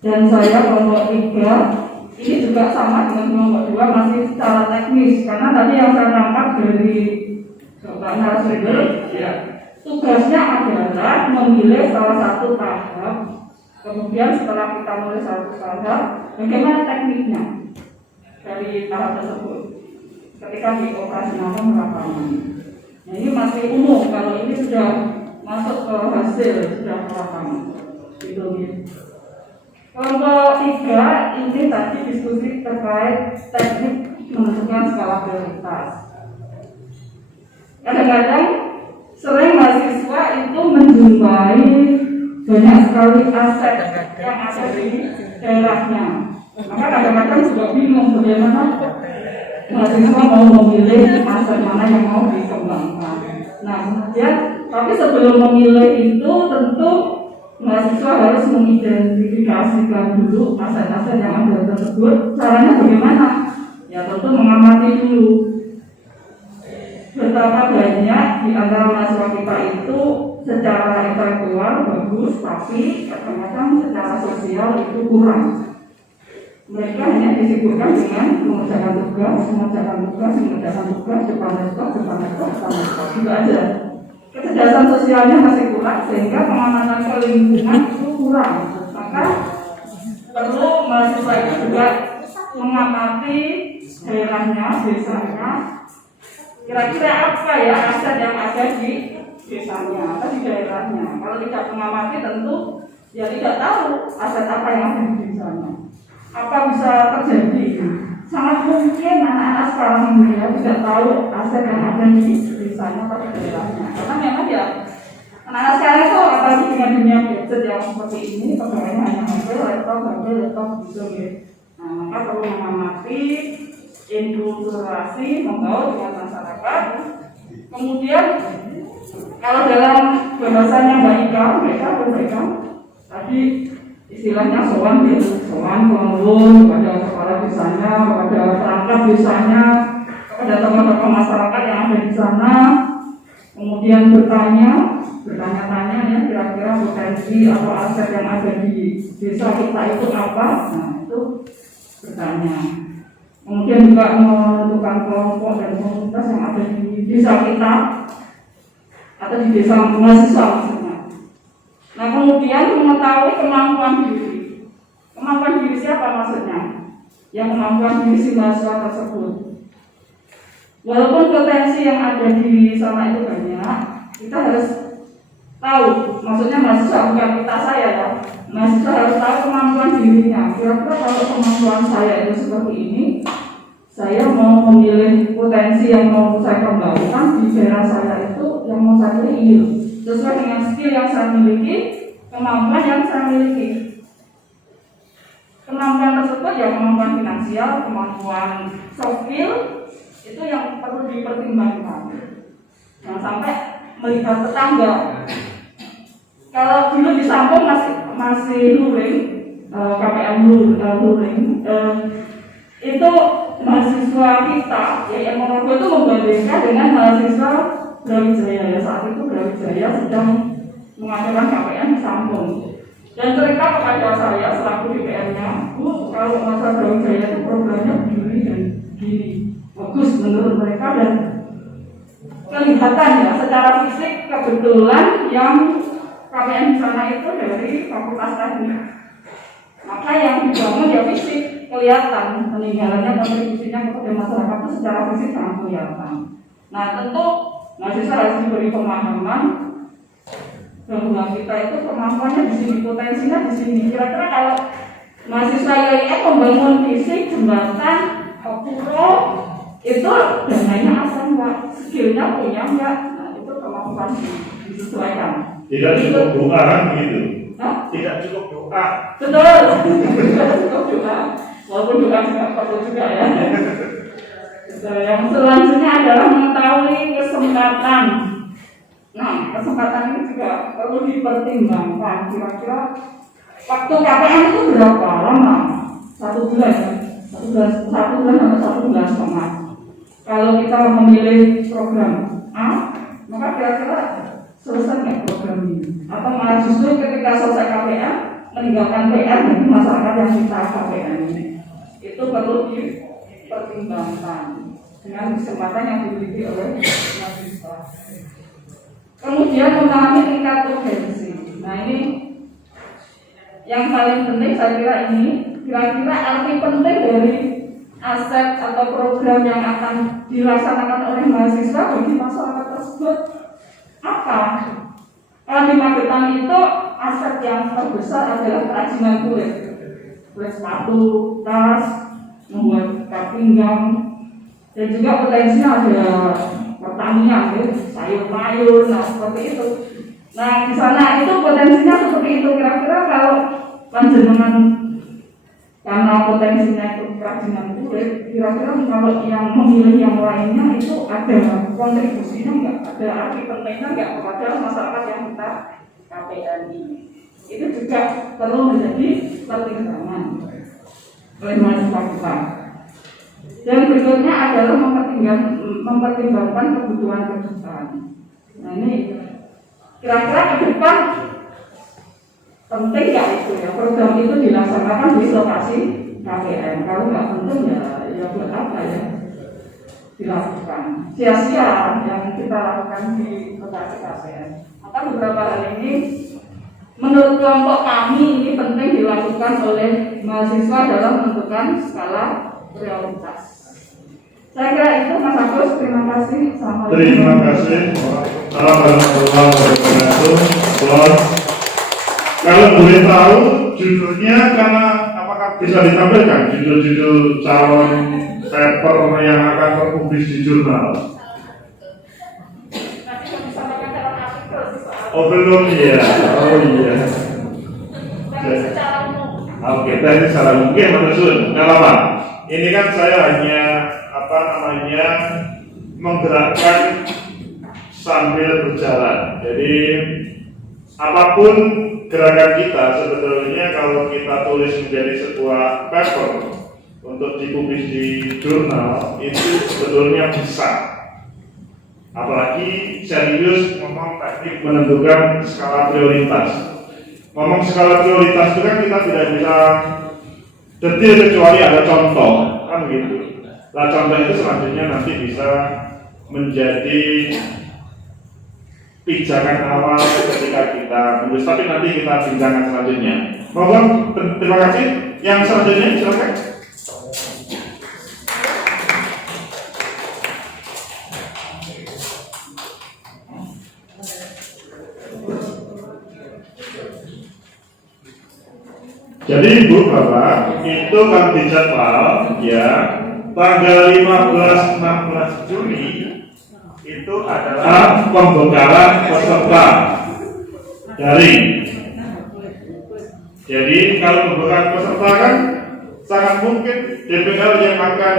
Dan saya kelompok 3 ini juga sama dengan kelompok 2 masih secara teknis, karena tadi yang saya tangkap dari Bapak narasumber, tugasnya adalah memilih salah satu tahap. Kemudian setelah kita mulai satu tahap, bagaimana tekniknya dari tahap tersebut ketika dioperasionalkan di lapangan. Nah, ini masih umum, kalau ini sudah masuk ke hasil, sudah ke lapangan. Gitu. Kelompok 3 ini tadi diskusi terkait teknik menentukan skala prioritas. Kadang-kadang sering mahasiswa itu menjumpai banyak sekali aset yang ada di daerahnya. Maka kadang-kadang juga bingung bagaimana mahasiswa mau memilih aset mana yang mau dikembangkan. Nah, kemudian tapi sebelum memilih itu tentu mahasiswa harus mengidentifikasikan dulu aset-aset yang ada tersebut. Caranya bagaimana? Ya tentu mengamati dulu. betapa banyak di antara mahasiswa kita itu secara intelektual bagus, tapi kadang-kadang secara sosial itu kurang. Mereka hanya disibukkan dengan mengerjakan tugas, depan laptop, gitu aja. Kecerdasan sosialnya masih kurang, sehingga pengamatan ke lingkungan itu kurang. Maka perlu mahasiswa itu juga mengamati daerahnya, desanya, kira-kira apa ya aset yang ada di desanya atau di daerahnya. Kalau tidak mengamati tentu ya tidak tahu aset apa yang ada di desanya. Apa bisa terjadi? Sangat mungkin anak-anak sekarang ini ya tidak tahu aset yang ada di desanya atau di daerahnya. Karena memang ya anak-anak sekarang itu apalagi dengan dunia gadget yang seperti ini, pegawainya hanya laptop gitu ya. Nah, maka perlu mengamati, inkulturasi, membaur dengan masyarakat. Kemudian kalau dalam bahasanya Mbak Ika, mereka tadi istilahnya sowan pengelul kepada kepala desanya, kepada perangkat desanya, kepada tokoh-tokoh masyarakat yang ada di sana. Kemudian bertanya-tanya ya kira-kira potensi atau aset yang ada di desa kita itu apa? Nah itu bertanya. Kemudian juga menentukan kelompok dan komunitas yang ada di desa kita atau di desa mahasiswa maksudnya. Nah kemudian mengetahui kemampuan diri. Kemampuan diri siapa maksudnya? Yang kemampuan diri si mahasiswa tersebut. Walaupun potensi yang ada di sana itu banyak, kita harus tahu, maksudnya mahasiswa bukan kita saya ya. Mahasiswa harus tahu kemampuan dirinya. Kira-kira kalau kemampuan saya itu seperti ini, saya mau memilih potensi yang mau saya kembangkan di daerah saya itu yang mau saya pilih sesuai dengan skill yang saya miliki, kemampuan yang saya miliki. Kemampuan tersebut ya kemampuan finansial, kemampuan soft skill itu yang perlu dipertimbangkan. Jangan sampai melihat tetangga. Kalau dulu di Sampung masih luring, KPM luring, itu mahasiswa kita ya yang Monrogo itu membandingkan dengan mahasiswa Brawijaya ya. Saat itu Brawijaya sedang mengadakan KPM di Sampung. Dan mereka kepada saya selaku DPR-nya, Bu, kalau mahasiswa Brawijaya itu programnya begini dan begini, bagus menurut mereka dan kelihatan ya secara fisik kebetulan yang KPM di sana itu dari Fakultas Teknik. Maka yang dibangun ya fisik kelihatan peninggalannya, kontribusinya kepada masyarakat itu secara fisik sangat kelihatan. Nah tentu mahasiswa harus diberi pemahaman bahwa kita itu kemampuannya di sini, potensinya di sini. Kira-kira kalau mahasiswa IAIN membangun fisik, jembatan, pura, itu dananya apa enggak, skillnya punya enggak, nah itu kemampuan disesuaikan. Tidak cukup doa kan begitu? Hah? Tidak cukup doa. Betul, tidak cukup doa, walaupun doa juga perlu juga ya. Yang selanjutnya adalah mengetahui kesempatan. Nah, kesempatan ini juga perlu dipertimbangkan. Kira-kira waktu KPM itu berapa lama? 1 bulan ya? 1 bulan atau 1 bulan setengah. Kalau kita memilih program A, maka kira-kira selesai nggak program ini? Atau malah justru ketika selesai KPM meninggalkan PR bagi masyarakat yang kita KPM ini? Itu perlu dipertimbangkan dengan kesempatan yang dimiliki oleh mahasiswa. Kemudian memahami tingkat urgensi. Nah ini yang paling penting saya kira ini. Kira-kira arti penting dari aset atau program yang akan dilaksanakan oleh mahasiswa bagi masyarakat tersebut apa? Kalau di Magetan itu aset yang terbesar adalah kerajinan kulit sepatu, tas, membuat ikat pinggang, dan juga potensinya ada pertanian, sayur-mayur, nah seperti itu. Nah di sana itu potensinya seperti itu. Kira-kira kalau panjenengan karena potensinya itu kerajinan kulit, kira-kira kalau yang memilih yang lainnya itu ada kontribusinya nggak, ada arti pentingnya nggak kepada masyarakat yang kita KPM ini? Itu juga perlu menjadi pertimbangan oleh mahasiswa kita. Dan berikutnya adalah mempertimbangkan kebutuhan ke depan. Nah ini kira-kira ke depan penting nggak itu ya program itu dilaksanakan di lokasi KPM. Kalau nggak penting ya buat apa ya dilakukan? Sia-sia yang kita lakukan di lokasi KPM. Maka beberapa hal ini menurut kelompok kami ini penting dilakukan oleh mahasiswa dalam menentukan skala prioritas. Saya kira itu Mas Agus, terima kasih. Terima kasih. Salam warahmatullahi wabarakatuh. Kalau boleh tahu judulnya, karena apakah bisa ditampilkan judul-judul calon paper yang akan terpublis di jurnal? Oh belum ya. Oh iya. Oke, tadi salah mungkin menyusun. Nggak apa-apa. Ini kan saya hanya menggerakkan sambil berjalan. Jadi apapun gerakan kita sebetulnya kalau kita tulis menjadi sebuah paper untuk dipublis di jurnal itu sebetulnya bisa. Apalagi serius ngomong teknik menentukan skala prioritas. Ngomong skala prioritas itu kan kita tidak bisa detail kecuali ada contoh, kan gitu. Nah contoh itu selanjutnya nanti bisa menjadi pijakan awal ketika kita menulis, tapi nanti kita bincangkan selanjutnya. Mohon terima kasih. Yang selanjutnya silakan. Jadi Ibu Bapak itu kan dijadwal ya tanggal 15-16 Juni itu adalah pembekalan peserta daring. Jadi kalau pembekalan peserta kan sangat mungkin DPR yang akan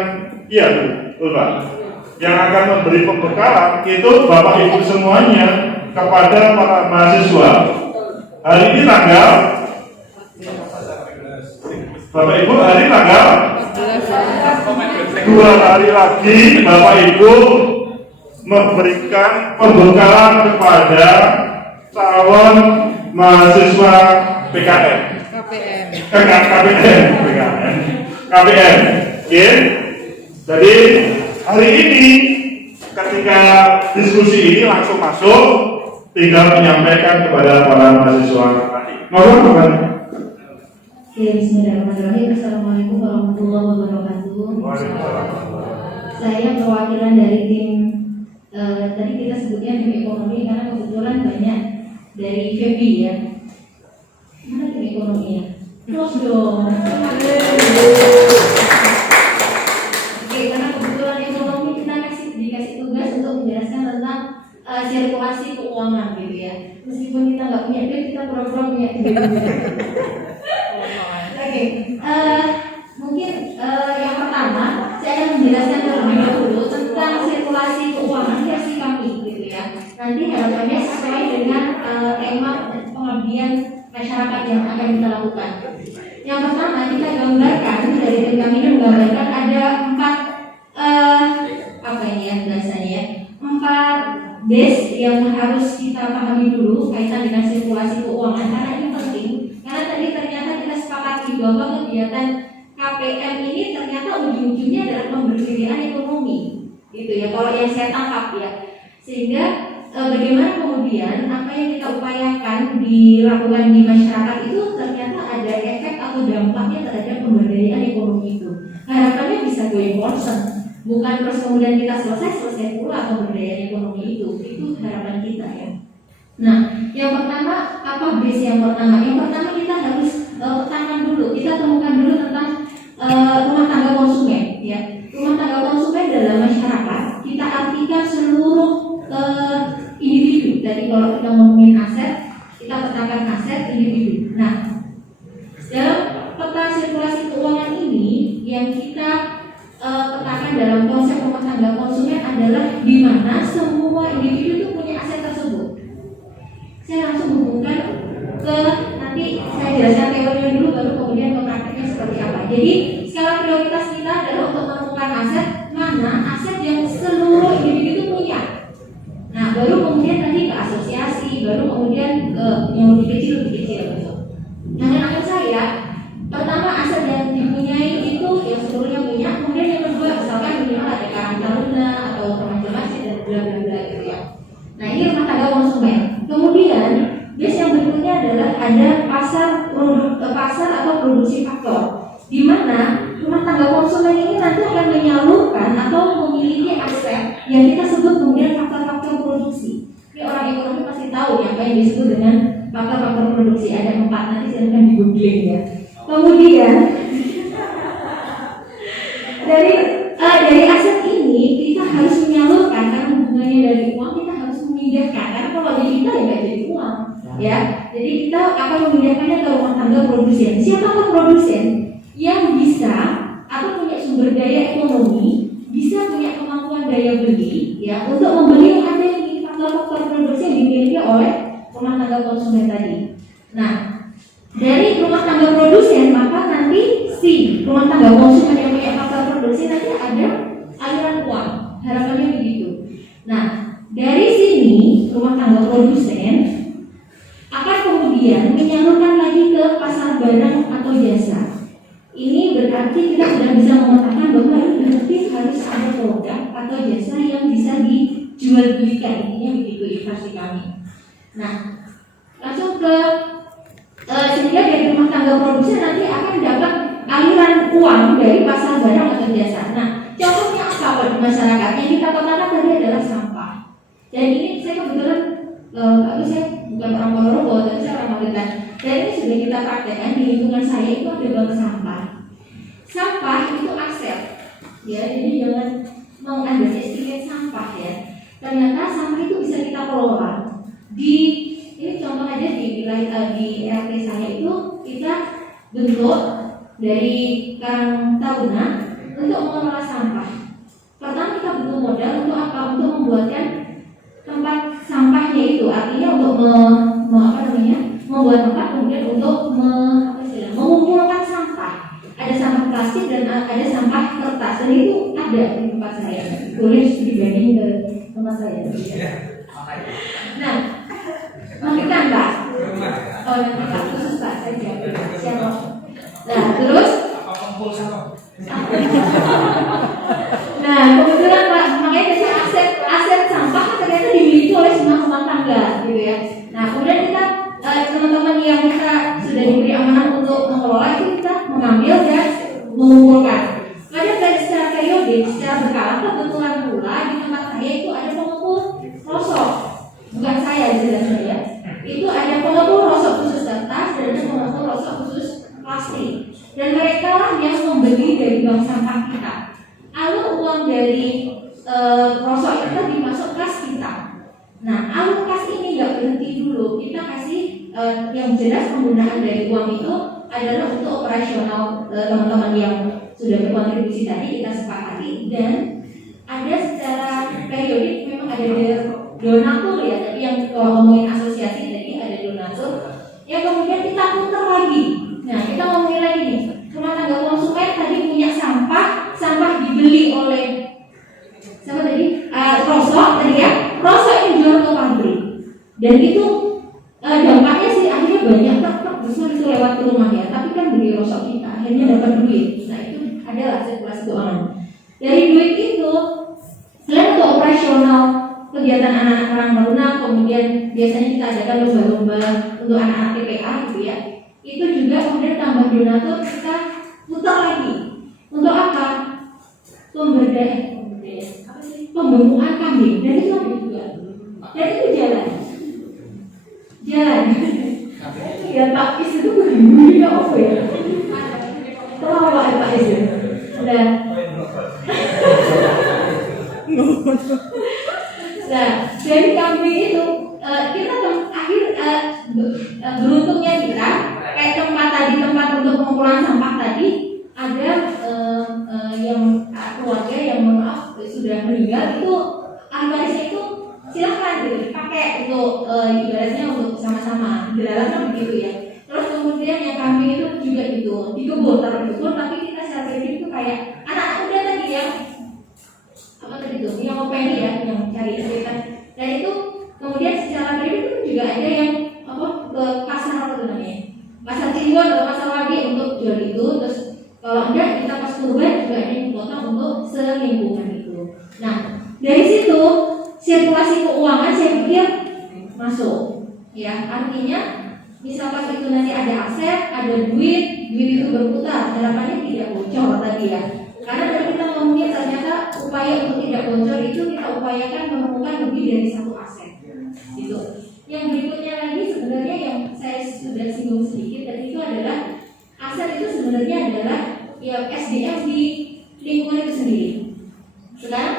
Pak, yang akan memberi pembekalan itu Bapak Ibu semuanya kepada para mahasiswa. Hari ini tanggal Bapak Ibu hari tanggal 2 hari lagi Bapak Ibu memberikan pembekalan kepada calon mahasiswa PKN. KPM. Oke. Jadi hari ini ketika diskusi ini langsung masuk, tinggal menyampaikan kepada para mahasiswa tadi. Mohon Bapak. Bismillahirrahmanirrahim. Assalamualaikum warahmatullahi wabarakatuh. Saya perwakilan dari tim tadi kita sebutnya tim ekonomi karena kebetulan banyak dari FEB ya. Mana tim ekonomi ya? Terus dong. Oke, karena kebetulan ekonomi kita dikasih tugas untuk menjelaskan tentang sirkulasi keuangan gitu ya. Meskipun kita nggak punya duit, kita pura-pura punya duit. Oke, mungkin yang pertama saya akan menjelaskan terlebih dahulu tentang sirkulasi keuangan versi kami, gitu ya. Nanti harapannya sesuai dengan tema pengabdian masyarakat yang akan kita lakukan. Yang pertama kita gambarkan dari tim kami ini menggambarkan ada 4 base yang harus kita pahami dulu kaitan dengan sirkulasi keuangan karena ini penting. Karena tadi ternyata kita sepakati bahwa kegiatan KPM ini ternyata ujung-ujungnya adalah pemberdayaan ekonomi, gitu ya. Kalau yang saya tangkap ya, sehingga bagaimana kemudian apa yang kita upayakan dilakukan di masyarakat itu ternyata ada efek atau dampaknya terhadap pemberdayaan ekonomi itu. Harapannya bisa going concern, bukan terus kemudian kita selesai pula pemberdayaan ekonomi itu harapan kita ya. Nah, yang pertama apa base yang pertama? Yang pertama kita harus petakan dulu, kita temukan dulu tentang rumah tangga konsumen ya. Rumah tangga konsumen dalam masyarakat kita artikan seluruh individu. Jadi kalau kita ngomongin aset, kita petakan aset individu. Nah, dalam peta sirkulasi keuangan ini yang kita petakan dalam konsep rumah tangga konsumen adalah di mana semua individu itu punya aset tersebut. Saya langsung hubungkan ke nanti saya jelaskan teorinya dulu baru kemudian ke prakteknya seperti apa. Jadi skala prioritas kita adalah untuk menentukan pasar atau produksi faktor, di mana rumah tangga konsumen ini nanti akan menyalurkan atau memiliki aset yang kita sebut kemudian faktor-faktor produksi. Ini orang ekonomi pasti tahu ya apa yang disebut dengan faktor-faktor produksi. Ada 4, nanti silahkan di googling ya. Kemudian dari aset ini kita harus menyalurkan, karena hubungannya dari uang, kita harus memindahkan, karena kalau di kita ya nggak jadi uang ya. Jadi kita akan memindahkannya ke rumah tangga produsen. Siapakah produsen? Yang bisa atau punya sumber daya ekonomi, bisa punya kemampuan daya beli ya untuk membeli yang ada di faktor-faktor produksi yang dimiliki oleh rumah tangga konsumen tadi. Nah, dari rumah tangga produsen maka nanti si rumah tangga konsumen yang punya faktor produksi nanti ada aliran uang, harapannya begitu. Nah, dari sini rumah tangga produsen akan kemudian menyalurkan lagi ke pasar barang atau jasa. Ini berarti kita sudah bisa mengatakan bahwa berarti harus ada produk atau jasa yang bisa dijual belikan, intinya begitu inovasi kami. Nah, langsung ke sehingga dari rumah tangga produsen nanti akan dapat aliran uang dari pasar barang atau jasa. Nah, contohnya apa kalau di masyarakat? Yang kita katakan tadi adalah sampah. Dan ini saya kebetulan saya bukan orang Ponorogo, tapi saya orang Magetan. Dan ini sudah kita praktekkan di lingkungan saya itu ada bank sampah. Sampah itu aset, ya. Jadi jangan mengunderestimate sampah ya. Ternyata sampah itu bisa kita kelola. Ini contoh aja di wilayah di RT saya itu kita bentuk dari Karang Taruna untuk mengelola sampah. Pertama kita butuh modal untuk apa? Untuk membuatkan tempat sampahnya itu, artinya untuk membuat tempat kemudian untuk mengumpulkan sampah. Ada sampah plastik dan ada sampah kertas, dan itu ada di tempat saya. Boleh dibanding ke tempat saya. Nah, Magetan Pak. Oh, nanti Pak khusus Pak saja. Siapa? Nah, terus? Nah, kebetulan Pak, makanya dari aset sampah ternyata dimiliki oleh semua rumah tangga, gitu ya. Nah, kemudian kita teman-teman yang kita sudah diberi amanah untuk mengelola itu kita mengambil dan mengumpulkan. Kadang dari secara periodik, secara berkala, kebetulan pula di tempat saya itu ada pengumpul rosok. Bukan saya jelasnya ya. Itu ada pengumpul rosok khusus kertas dan ada pengumpul rosok khusus plastik. Dan mereka lah yang membeli dari bank sampah kita. Lalu uang dari rosok itu dimasuk kas kita. Nah, alur kas ini nggak berhenti dulu. Kita kasih yang jelas penggunaan dari uang itu adalah untuk operasional teman-teman yang sudah berkontribusi tadi kita sepakati, dan ada secara periodik memang ada donatur ya. Tadi yang kalau ngomongin asosiasi tadi ada donatur yang kemudian kita putar lagi. Nah, kita ngomongin lagi nih, rumah tangga konsumen tadi punya sampah dibeli oleh siapa tadi? Rosok tadi ya. Rosok yang dijual ke pabrik. Dan itu dampaknya sih akhirnya banyak truk besar itu lewat ke rumah ya. Tapi kan beli rosok kita akhirnya dapat duit. Nah, itu adalah sirkulasi keuangan. Dari duit itu selain untuk operasional kegiatan anak-anak Karang Taruna, kemudian biasanya kita adakan lomba-lomba untuk anak-anak TPA gitu ya. Itu juga kemudian tambah donatur kita putar lagi. Untuk apa? Pembentukan kambing. Dan itu ada juga. Dan itu jalan. Ya Pak Is itu begini apa ya? Tolong Pak Is. Nah, dari kambing itu kita beruntungnya kita kayak tempat untuk pengumpulan sampah tadi ada yang keluarga yang sudah meninggal itu ahli warisnya itu silakan gitu dipakai untuk ibaratnya untuk sama-sama dilarang begitu ya. Terus kemudian yang kambing itu juga gitu dikebun taruh di kebun, tapi kita secara itu kayak anak muda tadi yang apa tadi itu yang ngopeni ya, yang cari cerita. Dan itu kemudian secara kredit itu juga ada yang ke pasar apa namanya, pasar Kliwon atau pasar Wage untuk jual itu. Terus kalau enggak kita pas kurban juga ada yang potong untuk selingkungan itu. Nah, dari situ sirkulasi keuangan saya pikir masuk ya, artinya misalkan itu nanti ada aset, ada duit itu berputar, harapannya tidak bocor tadi ya. Karena tadi kita ngomongin ternyata upaya untuk tidak bocor itu kita upayakan menemukan lebih dari satu aset, gitu. Yang berikutnya lagi sebenarnya yang saya sudah singgung sedikit tadi itu adalah aset itu sebenarnya adalah ya SDM di lingkungan itu sendiri. Sekarang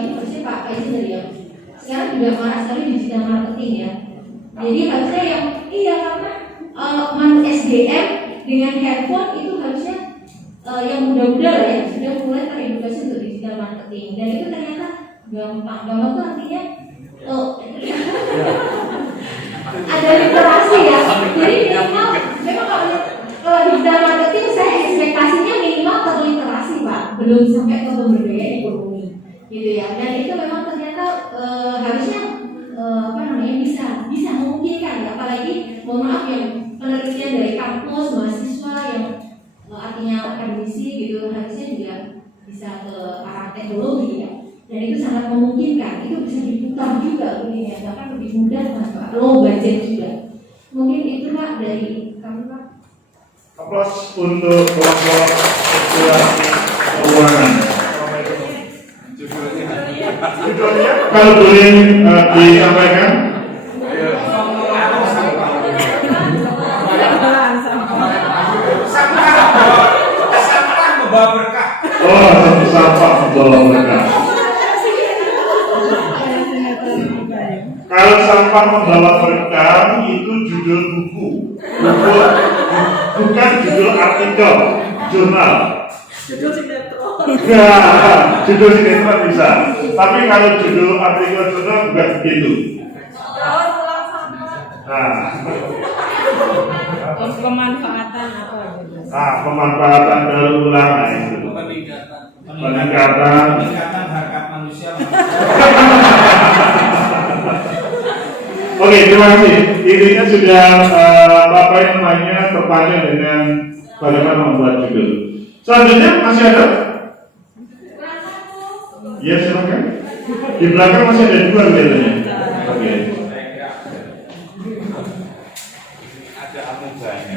ini harusnya Pak Engineer ya. Sekarang juga marah sekali digital marketing ya. Jadi harusnya yang karena SDM dengan handphone itu harusnya yang muda-muda lah ya sudah mulai teredukasi untuk digital marketing, dan itu ternyata gampang tuh artinya ada literasi ya. Jadi minimal memang kalau digital marketing saya ekspektasinya minimal terliterasi Pak, belum sampai ke pemberdayaan ekonomi gitu ya. Dan itu memang ternyata harusnya bisa memungkinkan ya. Apalagi mohon maaf yang penelitian dari kampus mahasiswa yang artinya akademisi gitu harusnya juga bisa ke arah teknologi ya. Dan itu sangat memungkinkan, itu bisa diputar juga begini ya, bahkan lebih mudah Pak, low budget juga. Mungkin itu Pak dari kami Pak. Aplaus untuk kelompok eksplorasi keuangan. Judulnya kalau boleh disampaikan. Sampah membawa berkah. Oh, sampah membawa berkah. Kalau sampah membawa berkah itu judul buku, bukan judul artikel jurnal. Judul sinetron. Judul sinetron bisa. Tapi kalau judul artikel jurnal bukan begitu. Pemanfaatan apa gitu? Pemanfaatan daur ulang itu. Peningkatan harkat manusia. Oke, terima kasih. Intinya sudah Bapak yang namanya terpanjang dengan bagaimana membuat judul. Selanjutnya masih ada? Ya, silakan. Di belakang masih ada dua kelihatannya. Oke. Ada amuganya.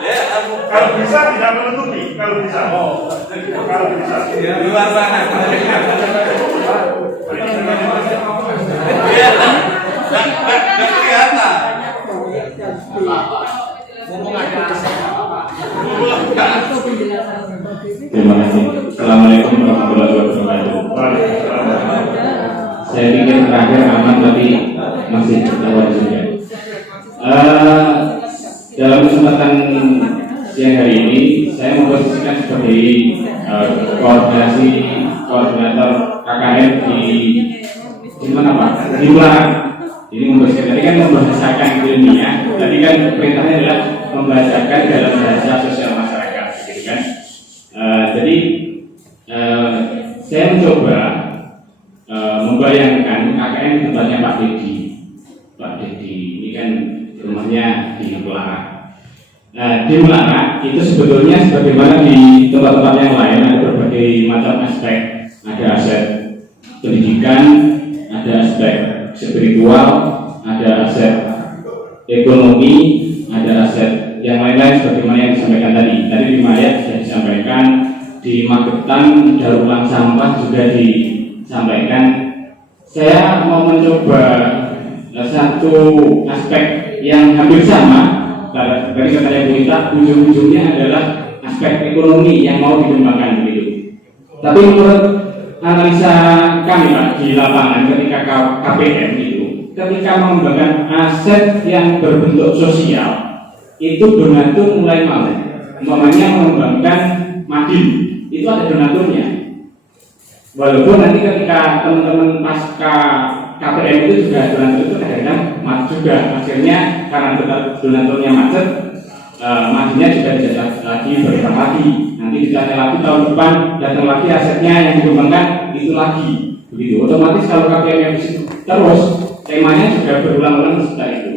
Lihat. Kalau bisa tidak menutupi, kalau bisa. Kalau bisa. Luar sana. Kelihatan. Terima kasih. Assalamualaikum warahmatullahi wabarakatuh. Saya pikir terakhir aman tapi masih tertawa juga. Dalam kesempatan siang hari ini saya memposisikan sebagai koordinator KKN di mana Pak? Di Ulang. Ini memposisikan tadi kan membahasakan ilmiah. Tadi kan perintahnya adalah membahasakan dalam bahasa sosial masyarakat, gitu kan? Jadi saya mencoba membayangkan KKN di tempatnya Pak Dedi. Pak Dedi ini kan rumahnya di Melarang. Di Melarang itu sebetulnya sebagaimana di tempat-tempat yang lain ada berbagai macam aspek. Ada aset pendidikan, ada aspek spiritual, ada aset ekonomi, ada aset yang lain-lain sebagaimana yang disampaikan tadi. Tadi di Mayat sudah disampaikan, di Magetan daur ulang sampah juga disampaikan. Saya mau mencoba satu aspek yang hampir sama. Dari kata Ibu Ita, ujung-ujungnya adalah aspek ekonomi yang mau dikembangkan begitu. Tapi menurut analisa kami Pak di lapangan ketika KPM itu, ketika mengembangkan aset yang berbentuk sosial, itu donatur mulai mau. Umpamanya mengembangkan Madin, itu ada donaturnya. Walaupun nanti ketika teman-teman pasca KPM itu juga donatur itu kadang-kadang macet juga. Akhirnya karena donaturnya macet, Madinnya juga tidak lagi berkembang lagi. Nanti dicari lagi tahun depan, datang lagi asetnya yang dikembangkan itu lagi. Begitu. Otomatis kalau KPM yang terus, temanya juga berulang-ulang seperti itu.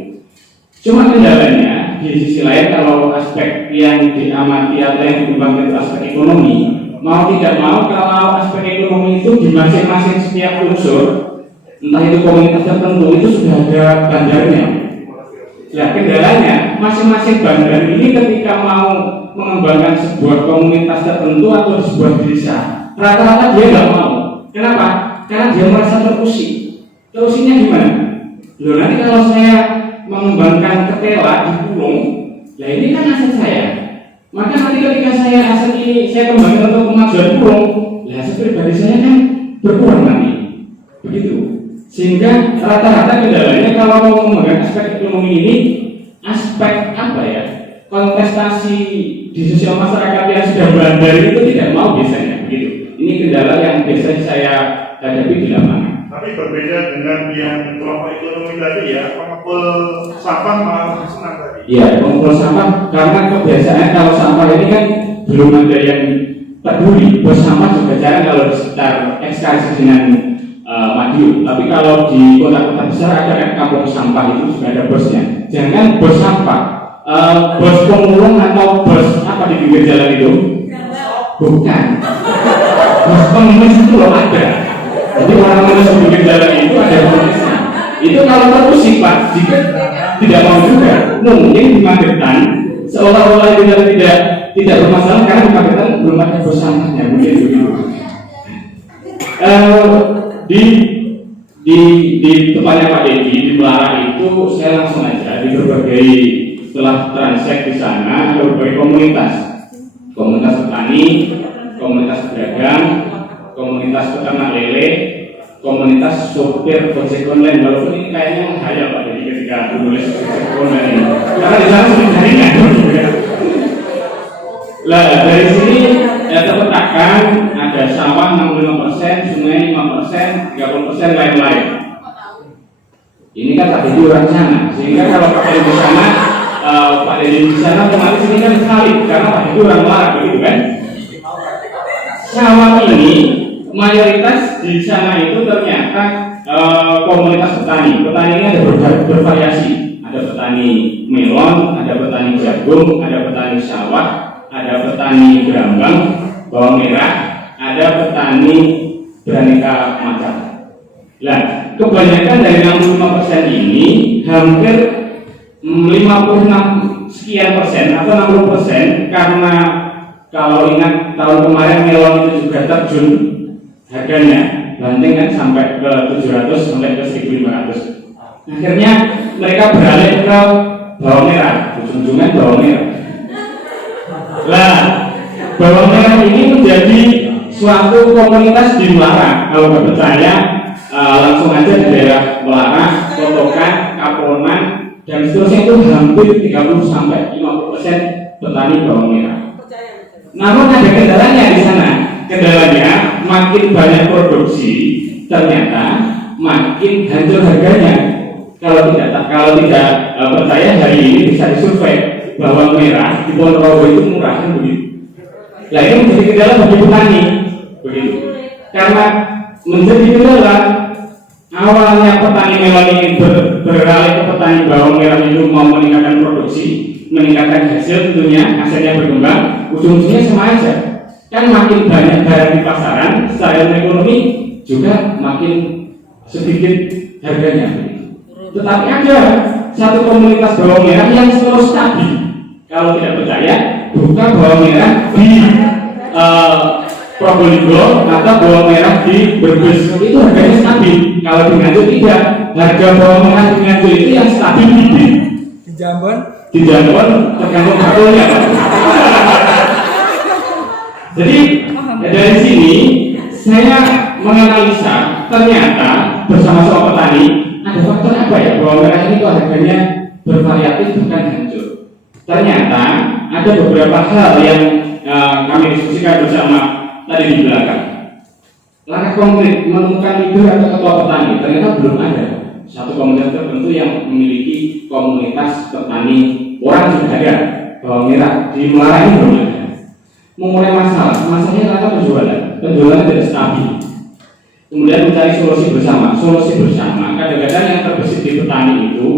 Cuma kendalanya di sisi lain kalau aspek yang diamati atau yang dikembangkan itu aspek ekonomi, mau tidak mau kalau aspek ekonomi itu di masing-masing setiap unsur, entah itu komunitas tertentu itu sudah ada bandarnya. Nah, kendalanya masing-masing bandar ini ketika mau mengembangkan sebuah komunitas tertentu atau sebuah desa, rata-rata dia nggak mau. Kenapa? Karena dia merasa terusik. Terusinya gimana? Loh, nanti kalau saya mengembangkan ketela di Pulung, ya ini kan aset saya. Maka nanti ketika saya aset ini saya kembangkan untuk kemajuan Pulung, ya aset pribadi saya kan berkurang nanti. Begitu. Sehingga rata-rata kendalanya kalau mau mengembangkan aspek ekonomi ini, aspek apa ya? Kontestasi di sosial masyarakat yang sudah bandar itu tidak mau biasanya. Begitu. Ini kendala yang biasanya saya hadapi di lapangan. Tapi berbeda dengan yang kelompok ekonomi tadi ya, pengepul sampah malah senang tadi. Iya, pengepul sampah karena kebiasaan kalau sampah ini kan belum ada yang peduli. Bos sampah juga jarang kalau di sekitar ekskasi dengan Madiun. Tapi kalau di kota-kota besar ada kan kampung sampah itu juga ada bosnya. Jangan bos sampah, bos pemulung atau bos apa di pinggir jalan itu? Bukan. Bos pengemis itu loh ada. Jadi orang-orang di pinggir jalan itu ada pengemisnya. Itu kalau terusik Pak, jika tidak mau juga, mungkin di Magetan seolah-olah tidak bermasalah karena di Magetan belum ada bos sampahnya, mungkin begitu. Di tempatnya Pak Dedi di Melara itu saya langsung aja di berbagai setelah transek di sana ada berbagai komunitas petani, komunitas pedagang, komunitas peternak lele, komunitas sopir ojek online. Walaupun ini kayaknya menghayal Pak Dedi ketika menulis ojek online ini, karena di sana sudah jaringan juga. Lah dari sini terpetakan ada sawah 65%, sungai 5%, 30% lain-lain. Ini kan Pak Dedi orang sana, sehingga kalau Pak Dedi di sana, Pak Dedi di sana otomatis ini kan sekali, karena Pak Dedi orang Melara, begitu kan? Sawah ini mayoritas di sana itu ternyata komunitas petani. Petani ini ada bervariasi, ada petani melon, ada petani jagung, ada petani sawah, ada petani berambang, bawang merah, ada petani beraneka macam. Nah, kebanyakan dari 65% ini hampir 56 sekian persen atau 60% karena kalau ingat tahun kemarin melon itu juga terjun harganya banting kan sampai ke 700 sampai ke 1500. Akhirnya mereka beralih ke bawang merah, ujung-ujungnya bawang merah. Lah, bawang merah ini menjadi suatu komunitas di Melara. Kalau nggak percaya, langsung aja di daerah Melara, Kotokan, Kaponan, dan seterusnya itu hampir 30-50% petani bawang merah. Namun ada kendalanya di sana. Kendalanya makin banyak produksi, ternyata makin hancur harganya. Kalau tidak percaya, hari ini bisa disurvei bawang merah di Ponorogo itu murah kan begitu. Nah ini menjadi kendala bagi petani begitu. Karena menjadi kendala awalnya petani melon ini beralih ke petani bawang merah itu mau meningkatkan produksi, meningkatkan hasil tentunya, hasilnya berkembang, ujung-ujungnya sama aja. Kan makin banyak barang di pasaran, secara ekonomi juga makin sedikit harganya. Tetapi ada satu komunitas bawang merah yang terus stabil. Kalau tidak percaya, buka bawang merah di Probolinggo atau bawang merah di Brebes, itu harganya stabil. Kalau di Nganjuk tidak, harga bawang merah di Nganjuk itu yang stabil di Jambon tergantung harganya Pak. Jadi dari sini saya menganalisa ternyata bersama-sama petani ada faktor apa ya bawang merah ini kok harganya bervariatif bukan hancur. Ternyata ada beberapa hal yang kami diskusikan bersama tadi di belakang. Langkah konkret menemukan leader atau ketua petani ternyata belum ada satu komunitas tertentu yang memiliki komunitas petani. Orang sudah ada bawang merah di Melara ini belum ada. Memulai masalahnya adalah penjualan tidak stabil. Kemudian mencari solusi bersama. Kadang-kadang yang terbesit di petani itu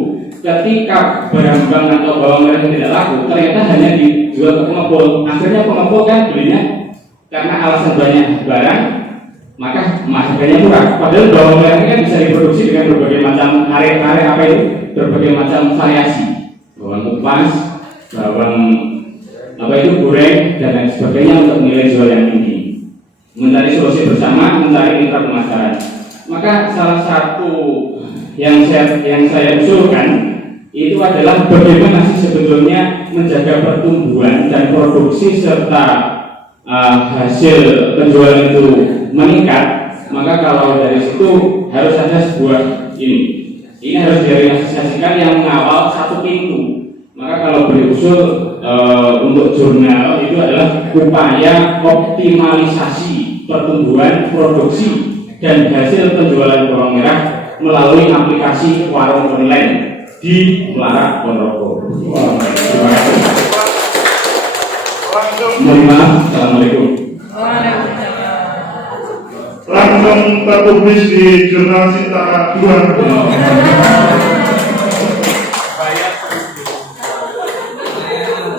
ketika berambang atau bawang merah yang tidak laku ternyata hanya dijual ke pengepul. Akhirnya pengepul kan belinya karena alasan banyak barang maka harganya murah. Padahal bawang merah ini kan bisa diproduksi dengan berbagai macam area apa itu, berbagai macam variasi, bawang kupas, bawang apa itu goreng dan lain sebagainya untuk nilai jual yang tinggi. Mencari solusi bersama, mencari mitra pemasaran. Maka salah satu yang saya usulkan itu adalah bagaimana sih sebetulnya menjaga pertumbuhan dan produksi serta hasil penjualan itu meningkat. Maka kalau dari situ harus ada sebuah ini harus direalisasikan yang mengawal satu pintu. Maka kalau beri usul untuk jurnal itu adalah upaya optimalisasi pertumbuhan produksi dan hasil penjualan bawang merah melalui aplikasi warung online di Melarak Ponorogo. Terima kasih. Mohon maaf. Assalamualaikum. Langsung terpublis di jurnal Sinta 2.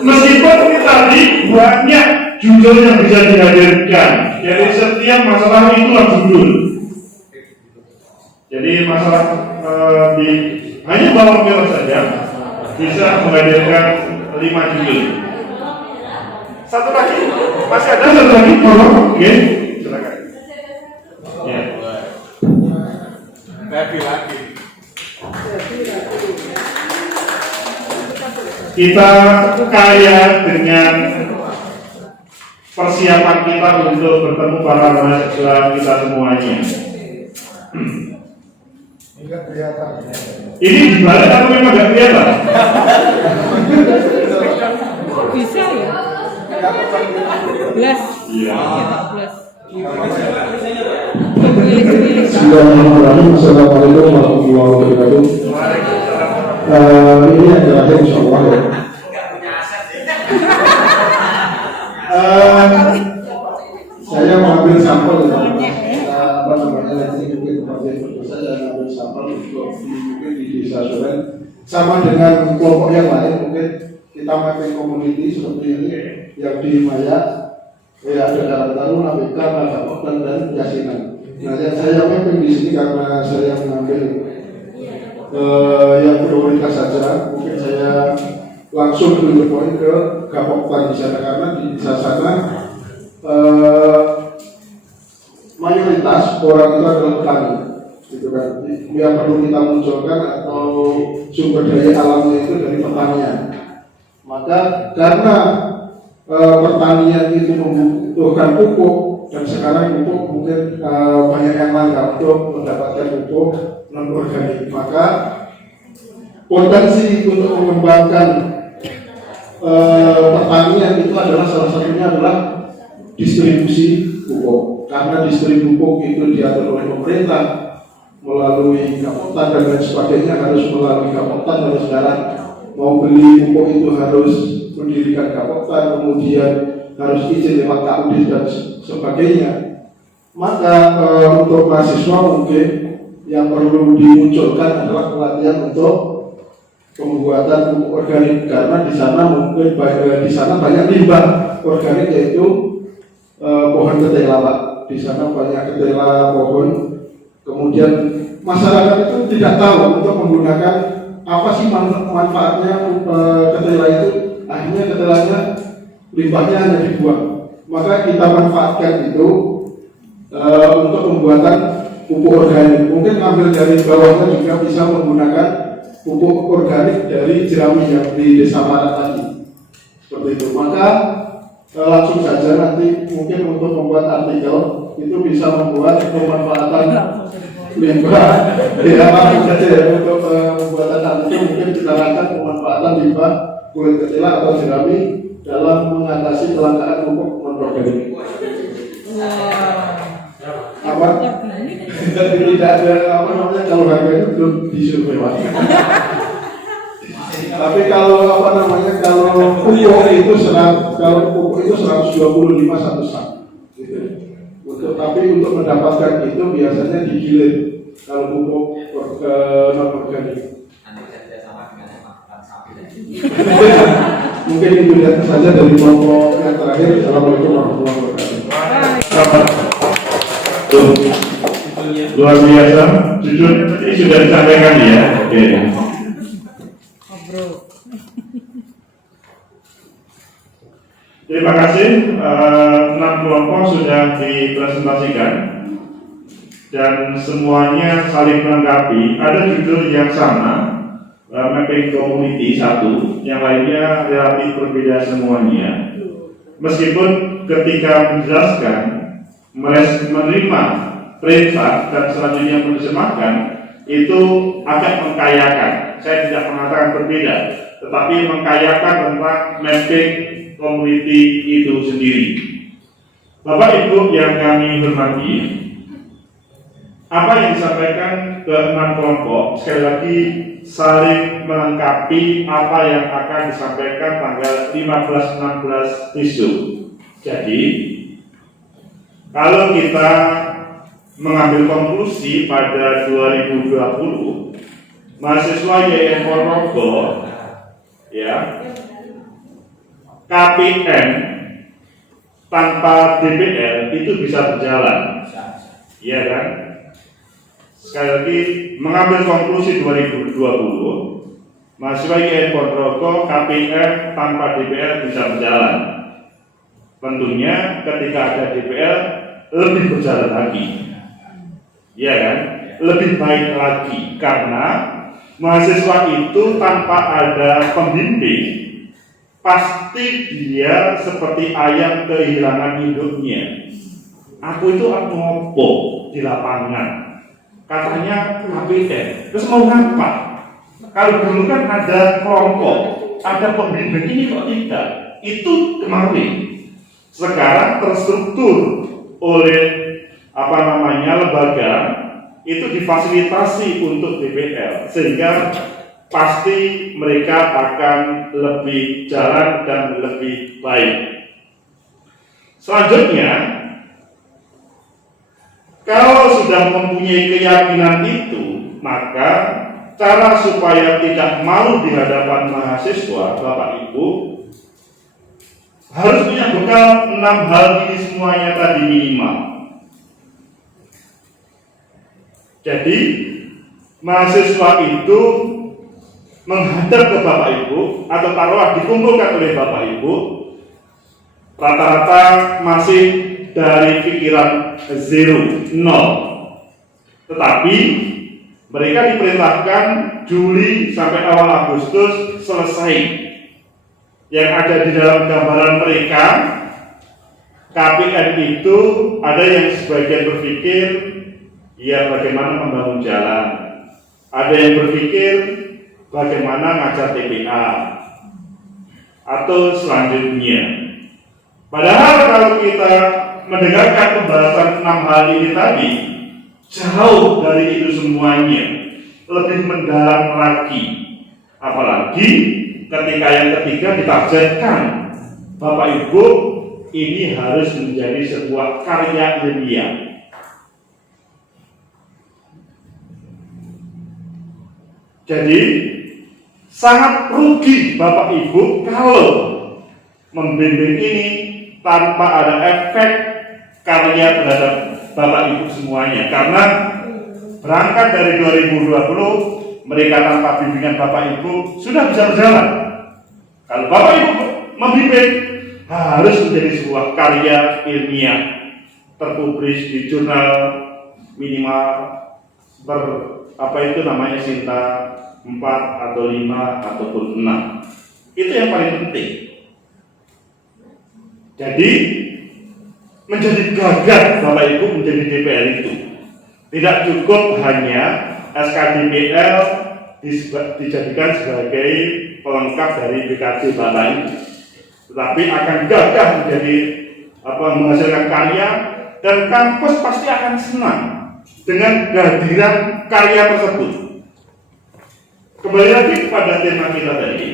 Meskipun ini tadi banyak judul yang bisa dihadirkan, jadi setiap masalah itulah judul. Jadi masalah hanya bawang merah saja bisa menghadirkan 5 judul. Satu lagi, masih ada satu lagi, oke, silakan. Ya. Kita kaya dengan persiapan kita untuk bertemu para mahasiswa kita semuanya. Ini dibalik atau memang nggak kelihatan? Bisa ya? Belas. Iya. Belas. Bismillahirrahmanirrahim. Assalamualaikum warahmatullahi wabarakatuh. Ini yang terakhir insyaallah ya. Saya mengambil sampel apa namanya nanti mungkin seperti saya mengambil sampel untuk mungkin di desa Soren sama dengan kelompok yang lain mungkin kita mapping community seperti ini yang di Maya ya ada Darat Taruna, ABK, Nagapoktan dan Yasinan. Nah yang saya mapping di sini karena saya mengambil yang prioritas saja, mungkin saya langsung to the point ke Gapoktan di sana karena di sana mayoritas orang itu adalah petani, gitu kan. Yang perlu kita munculkan atau sumber daya alamnya itu dari pertanian. Maka karena pertanian itu membutuhkan pupuk dan sekarang pupuk mungkin banyak yang langka untuk mendapatkan pupuk non organik, maka potensi untuk mengembangkan pertanian itu adalah salah satunya adalah distribusi pupuk. Karena distribusi pupuk itu diatur oleh pemerintah melalui Gapoktan dan lain sebagainya, harus melalui Gapoktan, harus jalan. Mau beli pupuk itu harus mendirikan Gapoktan, kemudian harus izin lewat KUD dan sebagainya. Maka untuk mahasiswa mungkin yang perlu dimunculkan adalah pelatihan untuk pembuatan pupuk organik, karena di sana mungkin banyak limbah organik yaitu pohon ketela, Pak. Di sana banyak ketela pohon. Kemudian masyarakat itu tidak tahu untuk menggunakan apa sih manfaatnya ketela itu. Akhirnya ketelanya limbahnya hanya dibuang. Maka kita manfaatkan itu untuk pembuatan pupuk organik. Mungkin ambil dari bawahnya juga bisa menggunakan pupuk organik dari jerami yang di Desa Barat tadi. Seperti itu. Maka langsung saja nanti mungkin untuk membuat artikel itu bisa membuat pemanfaatan limbah. Ya, langsung saja ya, untuk pembuatan artikel mungkin kita akan pemanfaatan limbah kulit ketela atau jerami dalam mengatasi kelangkaan pupuk non-organik. Apa? Tidak ada apa namanya kalau harganya belum disurvei. Tapi kalau apa namanya kalau pupuk itu 125 satu sak. Gitu. Tapi untuk mendapatkan itu biasanya digilir kalau pupuk non organik. Mungkin itu saja dari kelompok yang terakhir. Assalamualaikum warahmatullahi wabarakatuh. Tuh, luar biasa. Jujur tadi sudah disampaikan ya. Oke. Terima kasih. 6 kelompok sudah dipresentasikan dan semuanya saling melengkapi. Ada judul yang sama, mapping community satu, yang lainnya relatif berbeda semuanya. Meskipun ketika menjelaskan, menerima perintah dan selanjutnya menerjemahkan, itu agak mengkayakan. Saya tidak mengatakan berbeda, tetapi mengkayakan tentang mapping community itu sendiri. Bapak Ibu yang kami hormati, apa yang disampaikan ke 6 kelompok sekali lagi saling melengkapi apa yang akan disampaikan tanggal 15-16 besok. Jadi kalau kita mengambil konklusi pada 2020, mahasiswa YN Ponorogo ya, KPM tanpa DPL itu bisa berjalan, iya kan? Sekali lagi mengambil konklusi 2020, mahasiswa YN Ponorogo KPM tanpa DPL bisa berjalan. Tentunya ketika ada DPL lebih berjalan lagi, iya kan? Lebih baik lagi karena mahasiswa itu tanpa ada pembimbing pasti dia seperti ayam kehilangan induknya. Aku itu ngopo di lapangan, katanya KPM, terus mau ngapa? Kalau dulu kan ada kelompok, ada pembimbing, ini kok tidak. Itu kemarin. Sekarang terstruktur oleh lembaga itu difasilitasi untuk DPL, sehingga pasti mereka akan lebih jalan dan lebih baik. Selanjutnya, kalau sudah mempunyai keyakinan itu, maka cara supaya tidak malu di hadapan mahasiswa, Bapak Ibu, harus punya bekal 6 hal ini semuanya tadi minimal. Jadi, mahasiswa itu menghadap ke Bapak Ibu atau taruhlah dikumpulkan oleh Bapak Ibu, rata-rata masih dari pikiran 0. Tetapi mereka diperintahkan Juli sampai awal Agustus selesai. Yang ada di dalam gambaran mereka, KPN itu ada yang sebagian berpikir ya bagaimana membangun jalan, ada yang berpikir bagaimana ngajar TPA atau selanjutnya. Padahal kalau kita mendengarkan pembahasan 6 hal ini tadi, jauh dari itu semuanya, lebih mendalam lagi. Apalagi ketika yang ketiga ditargetkan, Bapak Ibu, ini harus menjadi sebuah karya ilmiah. Jadi sangat rugi Bapak Ibu kalau membimbing ini tanpa ada efek karya terhadap Bapak Ibu semuanya. Karena berangkat dari 2020 mereka tanpa bimbingan Bapak Ibu sudah bisa berjalan. Kalau Bapak Ibu membimbing harus menjadi sebuah karya ilmiah terpublish di jurnal minimal Sinta 4 atau 5 ataupun 6. Itu yang paling penting. Jadi menjadi gagah Bapak Ibu menjadi DPL itu tidak cukup hanya SKDPL dijadikan sebagai pelengkap dari BKD Bapak Ibu, tetapi akan gagah menjadi menghasilkan karya, dan kampus pasti akan senang dengan kehadiran karya tersebut. Kembali lagi kepada tema kita tadi,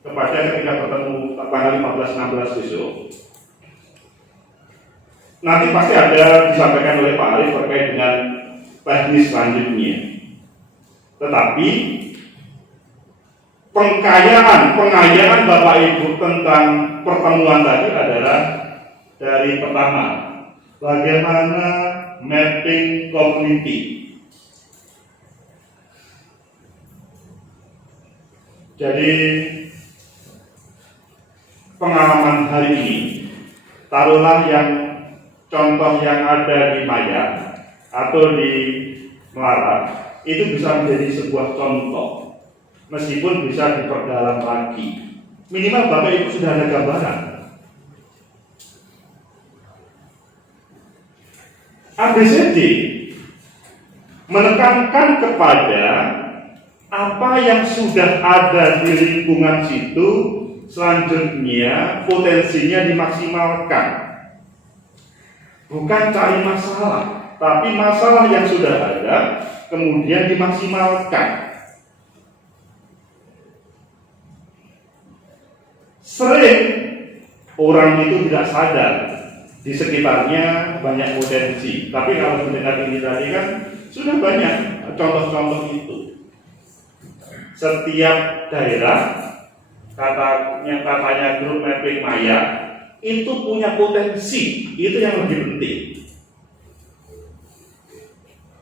kepada ketika bertemu tanggal 15-16 besok, nanti pasti ada disampaikan oleh Pak Arif terkait dengan teknis selanjutnya. Tetapi pengayaan Bapak Ibu tentang pertemuan tadi adalah dari pertama, bagaimana mapping community. Jadi pengalaman hari ini, taruhlah yang contoh yang ada di Maya atau di Melarat, itu bisa menjadi sebuah contoh, meskipun bisa diperdalam lagi. Minimal Bapak Ibu sudah ada gambaran. ABCD menekankan kepada apa yang sudah ada di lingkungan situ, selanjutnya potensinya dimaksimalkan. Bukan cari masalah, tapi masalah yang sudah ada kemudian dimaksimalkan. Sering orang itu tidak sadar di sekitarnya banyak potensi, tapi kalau mendengar ini tadi kan sudah banyak contoh-contoh itu. Setiap daerah, katanya grup mapping Maya itu punya potensi, itu yang lebih penting.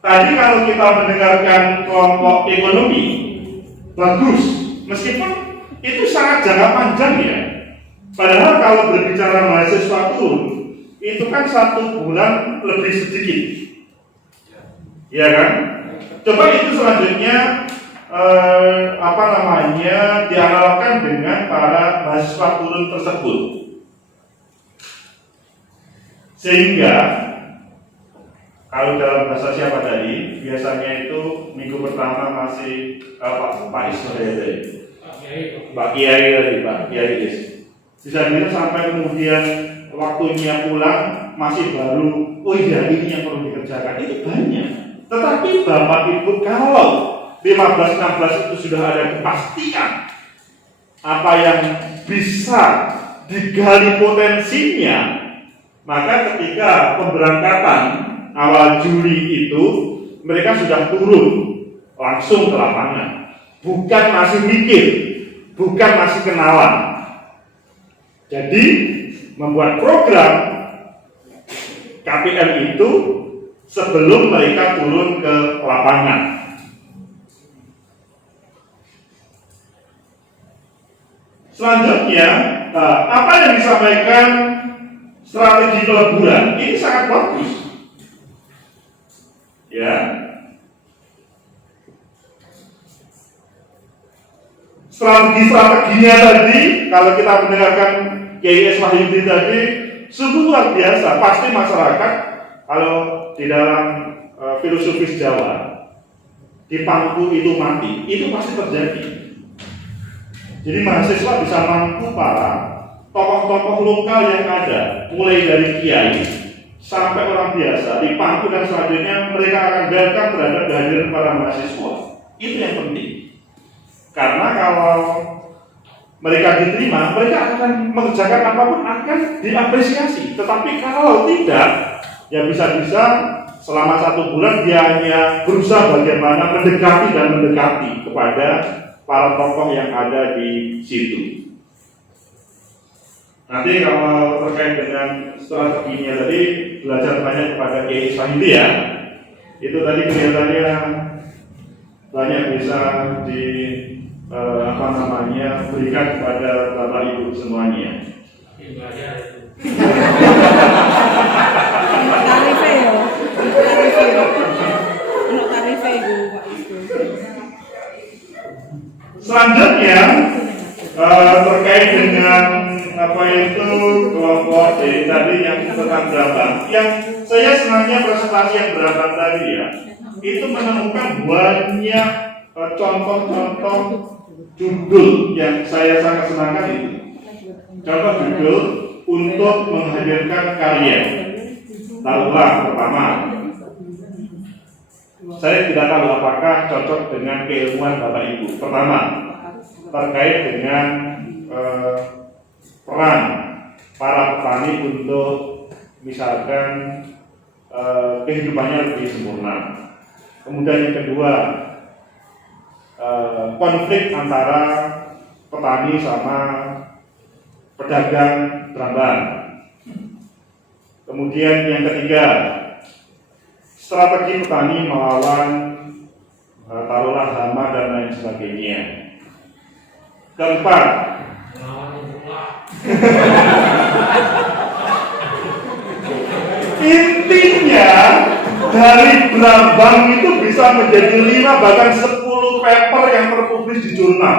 Tadi kalau kita mendengarkan kelompok ekonomi, bagus, meskipun itu sangat jangka panjang ya. Padahal kalau berbicara mahasiswa turun, itu kan 1 bulan lebih sedikit, ya kan? Coba itu selanjutnya dianalogkan dengan para mahasiswa turun tersebut, sehingga kalau dalam bahasa siapa tadi, biasanya itu minggu pertama masih Pak Ismail, Pak Kiai bisa dibilang sampai kemudian waktunya pulang masih baru, oh iya ini yang perlu dikerjakan, itu banyak. Tetapi Bapak Ibu kalau 15-16 itu sudah ada kepastian apa yang bisa digali potensinya, maka ketika pemberangkatan awal Juli itu mereka sudah turun langsung ke lapangan, bukan masih mikir, bukan masih kenalan. Jadi membuat program KPM itu sebelum mereka turun ke lapangan. Selanjutnya, apa yang disampaikan strategi peleburan ini sangat bagus, ya. Strateginya tadi, kalau kita mendengarkan Kiai Wahyudi tadi, sungguh luar biasa. Pasti masyarakat kalau di dalam filosofis Jawa, di pangku itu mati, itu pasti terjadi. Jadi mahasiswa bisa mampu para tokoh-tokoh lokal yang ada, mulai dari kiai sampai orang biasa, di pangku dan selanjutnya mereka akan welcome terhadap kehadiran para mahasiswa. Itu yang penting. Karena kalau mereka diterima, mereka akan mengerjakan apapun akan diapresiasi. Tetapi kalau tidak, ya bisa-bisa selama 1 bulan dia hanya berusaha bagaimana mendekati kepada para tokoh yang ada di situ. Nanti kalau terkait dengan strateginya tadi, belajar banyak kepada Kiai Wahyudi ya. Itu tadi kelihatannya banyak bisa berikan kepada Bapak Ibu semuanya. Selanjutnya terkait dengan kelompok tadi yang tentang Brabant, yang saya senangnya presentasi yang Brabant tadi ya, itu menemukan banyak contoh-contoh judul yang saya sangat senangkan itu. Contoh judul untuk menghadirkan karya. Taruhlah pertama, saya tidak tahu apakah cocok dengan keilmuan Bapak Ibu. Pertama, terkait dengan peran para petani untuk misalkan kehidupannya lebih sempurna. Kemudian yang kedua, konflik antara petani sama pedagang Brambang. Kemudian yang ketiga, strategi petani melawan taruhlah hama dan lain sebagainya. Keempat, intinya dari Brambang itu bisa menjadi 5 bahkan 10 paper yang terpublis di jurnal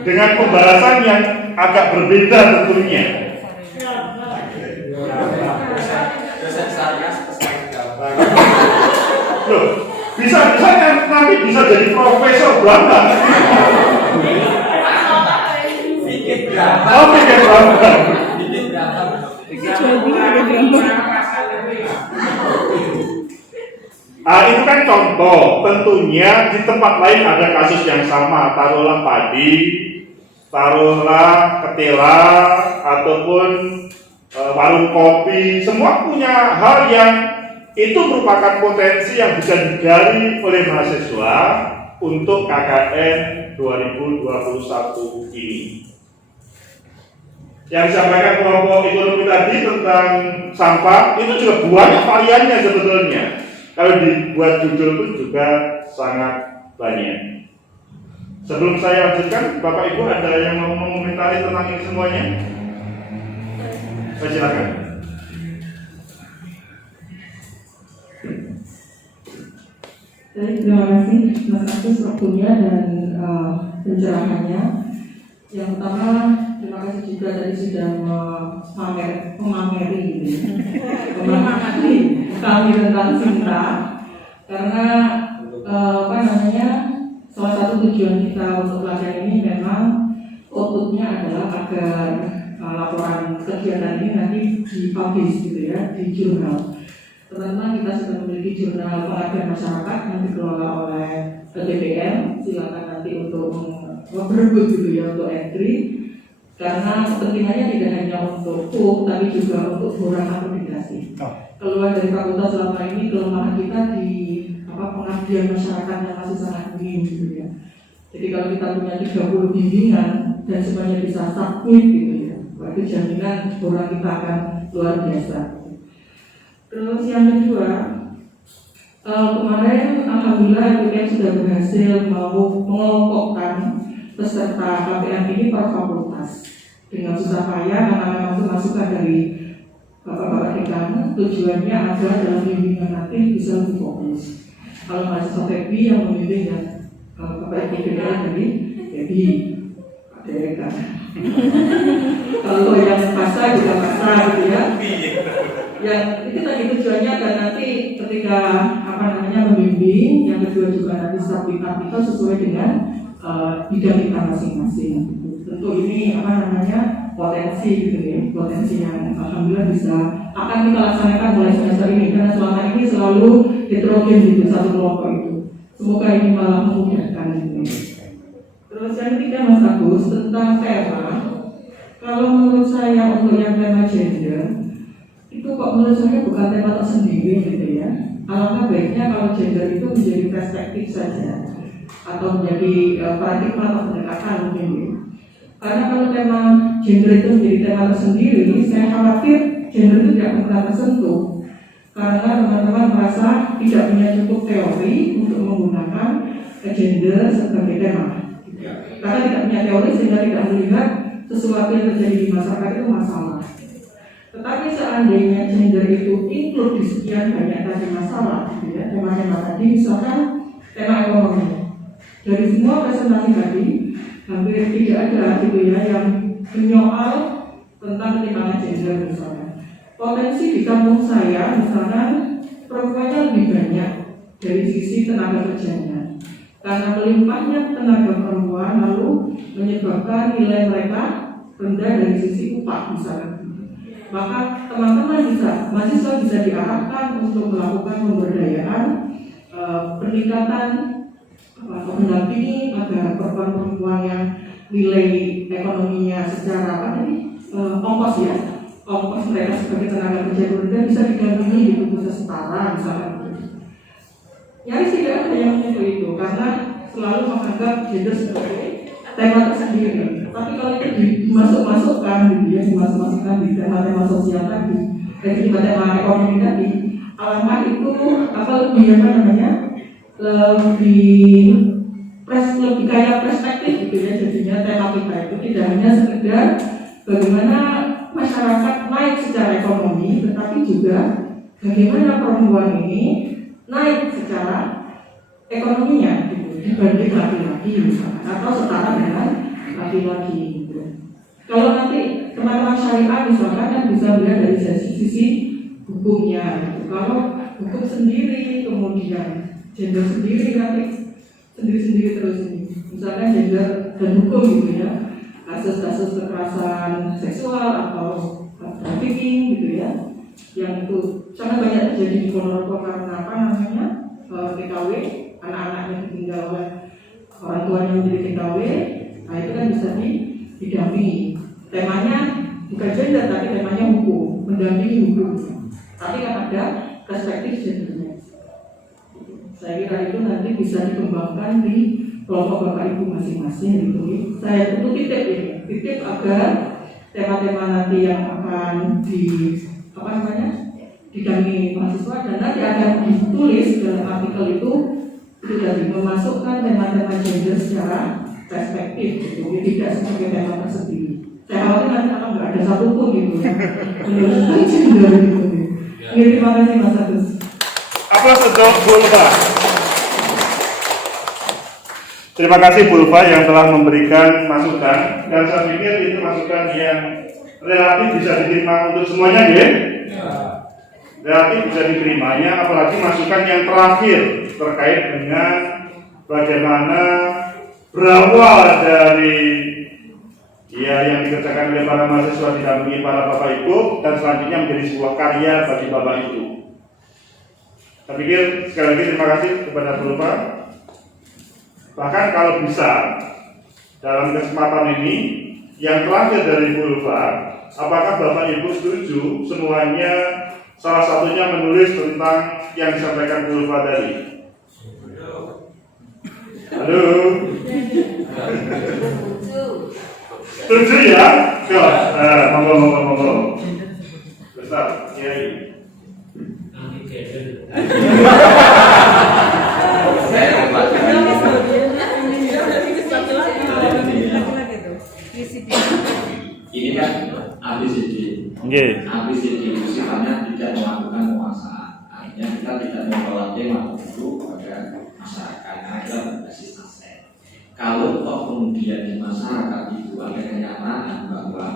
dengan pembahasan yang agak berbeda tentunya. Dosen saya spesialis gambar. Loh, bisa nanti bisa jadi profesor Brambang. Bikin berapa? Oh, bikin Brambang. Bikin berapa? Iki jual beli ada gambar. Itu kan contoh. Tentunya di tempat lain ada kasus yang sama. Taruhlah padi, taruhlah ketela, ataupun warung kopi. Semua punya hal yang itu merupakan potensi yang bisa digali oleh mahasiswa untuk KKN 2021 ini. Yang disampaikan kelompok ekonomi tadi tentang sampah itu juga banyak variannya sebetulnya. Kalau dibuat judul pun juga sangat banyak. Sebelum saya lanjutkan, Bapak Ibu ada yang mau mengomentari tentang ini semuanya? Silakan. Baik, terima kasih Mas Agus waktunya dan pencerahannya. Yang pertama, terima kasih juga tadi sudah memameri gitu ya. Memameri kami tentang cinta. Karena salah satu tujuan kita untuk pelatihan ini memang outputnya adalah agar laporan kegiatan ini nanti dipublish gitu ya di jurnal. Teman-teman, kita sudah memiliki jurnal pengabdian masyarakat yang dikelola oleh TPM. Silakan nanti untuk berebut gitu ya untuk entry. Karena kepentingannya tidak hanya untuk tapi juga untuk program akreditasi. Keluar dari fakultas selama ini kelemahan kita di pengabdian masyarakat yang masih sangat minim gitu ya. Jadi kalau kita punya 30 bimbingan dan semuanya bisa submit gitu ya, berarti jaminan program kita akan luar biasa. Terus yang kedua, kemarin alhamdulillah TPM sudah berhasil mengelompokkan peserta KPM ini per fakultas dengan susah payah karena memang itu masukan dari bapak-bapak dekan. Tujuannya agar dalam bimbingan nanti bisa lebih fokus. Kalau mahasiswa TEBI yang membimbing ya bapak ibu dekan dari TEBI, Pak Dereka. Kalau yang pasar juga pasar gitu ya. Yang itu tadi tujuannya agar nanti ketika membimbing, yang kedua juga nanti submit kita sesuai dengan bidang kita masing-masing. Tentu ini potensi gitu ya, potensi yang alhamdulillah bisa akan kita laksanakan mulai semester ini karena selama ini selalu heterogen gitu satu kelompok itu. Semoga ini malah memudahkan gitu. Terus yang ketiga Mas Agus tentang tema. Kalau menurut saya untuk yang tema gender itu kok menurut saya bukan tema tersendiri gitu ya. Alangkah baiknya kalau gender itu menjadi perspektif saja atau menjadi paradigma atau pendekatan mungkin ya. Karena kalau tema gender itu menjadi tema tersendiri, saya khawatir gender itu tidak pernah tersentuh. Karena teman-teman merasa tidak punya cukup teori untuk menggunakan gender sebagai tema. Karena tidak punya teori sehingga tidak melihat sesuatu yang terjadi di masyarakat itu masalah. Tetapi seandainya gender itu include di sekian banyak tadi masalah, gitu ya, tema-tema tadi, misalkan tema ekonomi. Dari semua presentasi tadi, hampir tidak ada gitu ya yang menyoal tentang ketimpangan gender misalnya. Potensi di kampung saya misalkan perempuannya lebih banyak dari sisi tenaga kerjanya. Karena melimpahnya tenaga perempuan lalu menyebabkan nilai mereka rendah dari sisi upah misalnya. Maka teman-teman mahasiswa bisa diarahkan untuk melakukan pemberdayaan, peningkatan atau mendampingi agar perempuan-perempuan yang nilai ekonominya secara ongkos mereka sebagai tenaga kerja rendah bisa didampingi di usaha setara misalnya. Nyaris tidak ada yang menyentuh itu karena selalu menganggap gender sebagai tema tersendiri. Tapi kalau itu dimasukkan gitu ya, dimasukkan di tema-tema sosial tadi, dari tema ekonomi tadi, alangkah itu lebih lebih kaya perspektif gitu ya. Jadinya tema kita itu tidak hanya sekedar bagaimana masyarakat naik secara ekonomi, tetapi juga bagaimana perempuan ini naik secara ekonominya gitu, dibanding laki-laki misalkan, atau setara dengan laki-laki gitu. Kalau nanti teman-teman syariah misalkan kan bisa melihat dari sisi hukumnya gitu. Kalau hukum sendiri, kemudian gender sendiri nanti sendiri-sendiri terus ini. Misalkan gender dan hukum gitu ya, kasus-kasus kekerasan seksual atau trafficking gitu ya, yang itu sangat banyak terjadi di Ponorogo karena TKW, anak-anak yang ditinggal oleh orang tuanya menjadi TKW. Nah itu kan bisa didampingi. Temanya bukan gender tapi temanya hukum, mendampingi hukum. Tapi kan ada perspektif gendernya. Saya kira itu nanti bisa dikembangkan di kelompok bapak ibu masing-masing gitu. Saya itu titip agar tema-tema nanti yang akan didampingi mahasiswa dan nanti akan ditulis dalam artikel itu tadi memasukkan tema-tema gender secara perspektif gitu, tidak sebagai tema tersendiri. Saya khawatir nanti akan nggak ada satupun gitu menurut gender gitu. Terima kasih Mas Agus. Aplaus untuk Bulva. Terima kasih Bulva yang telah memberikan masukan, dan saya pikir itu masukan yang relatif bisa diterima untuk semuanya ya. Relatif bisa diterimanya, apalagi masukan yang terakhir terkait dengan bagaimana berawal dari yang dikerjakan oleh para mahasiswa didampingi para bapak ibu dan selanjutnya menjadi sebuah karya bagi bapak ibu. Saya pikir sekali lagi terima kasih kepada Bulva. Bahkan kalau bisa dalam kesempatan ini yang terakhir dari Bulva, apakah bapak ibu setuju semuanya salah satunya menulis tentang yang disampaikan Bulva tadi? Halo. Setuju ya? Monggo. Besar, Kiai. Ini kan ABCD. ABCD itu sifatnya tidak melakukan penguasaan. Artinya kita tidak memperlatih waktu kepada masyarakat karena kita berbasis aset. Kalau toh kemudian di masyarakat itu ada kenyataan bahwa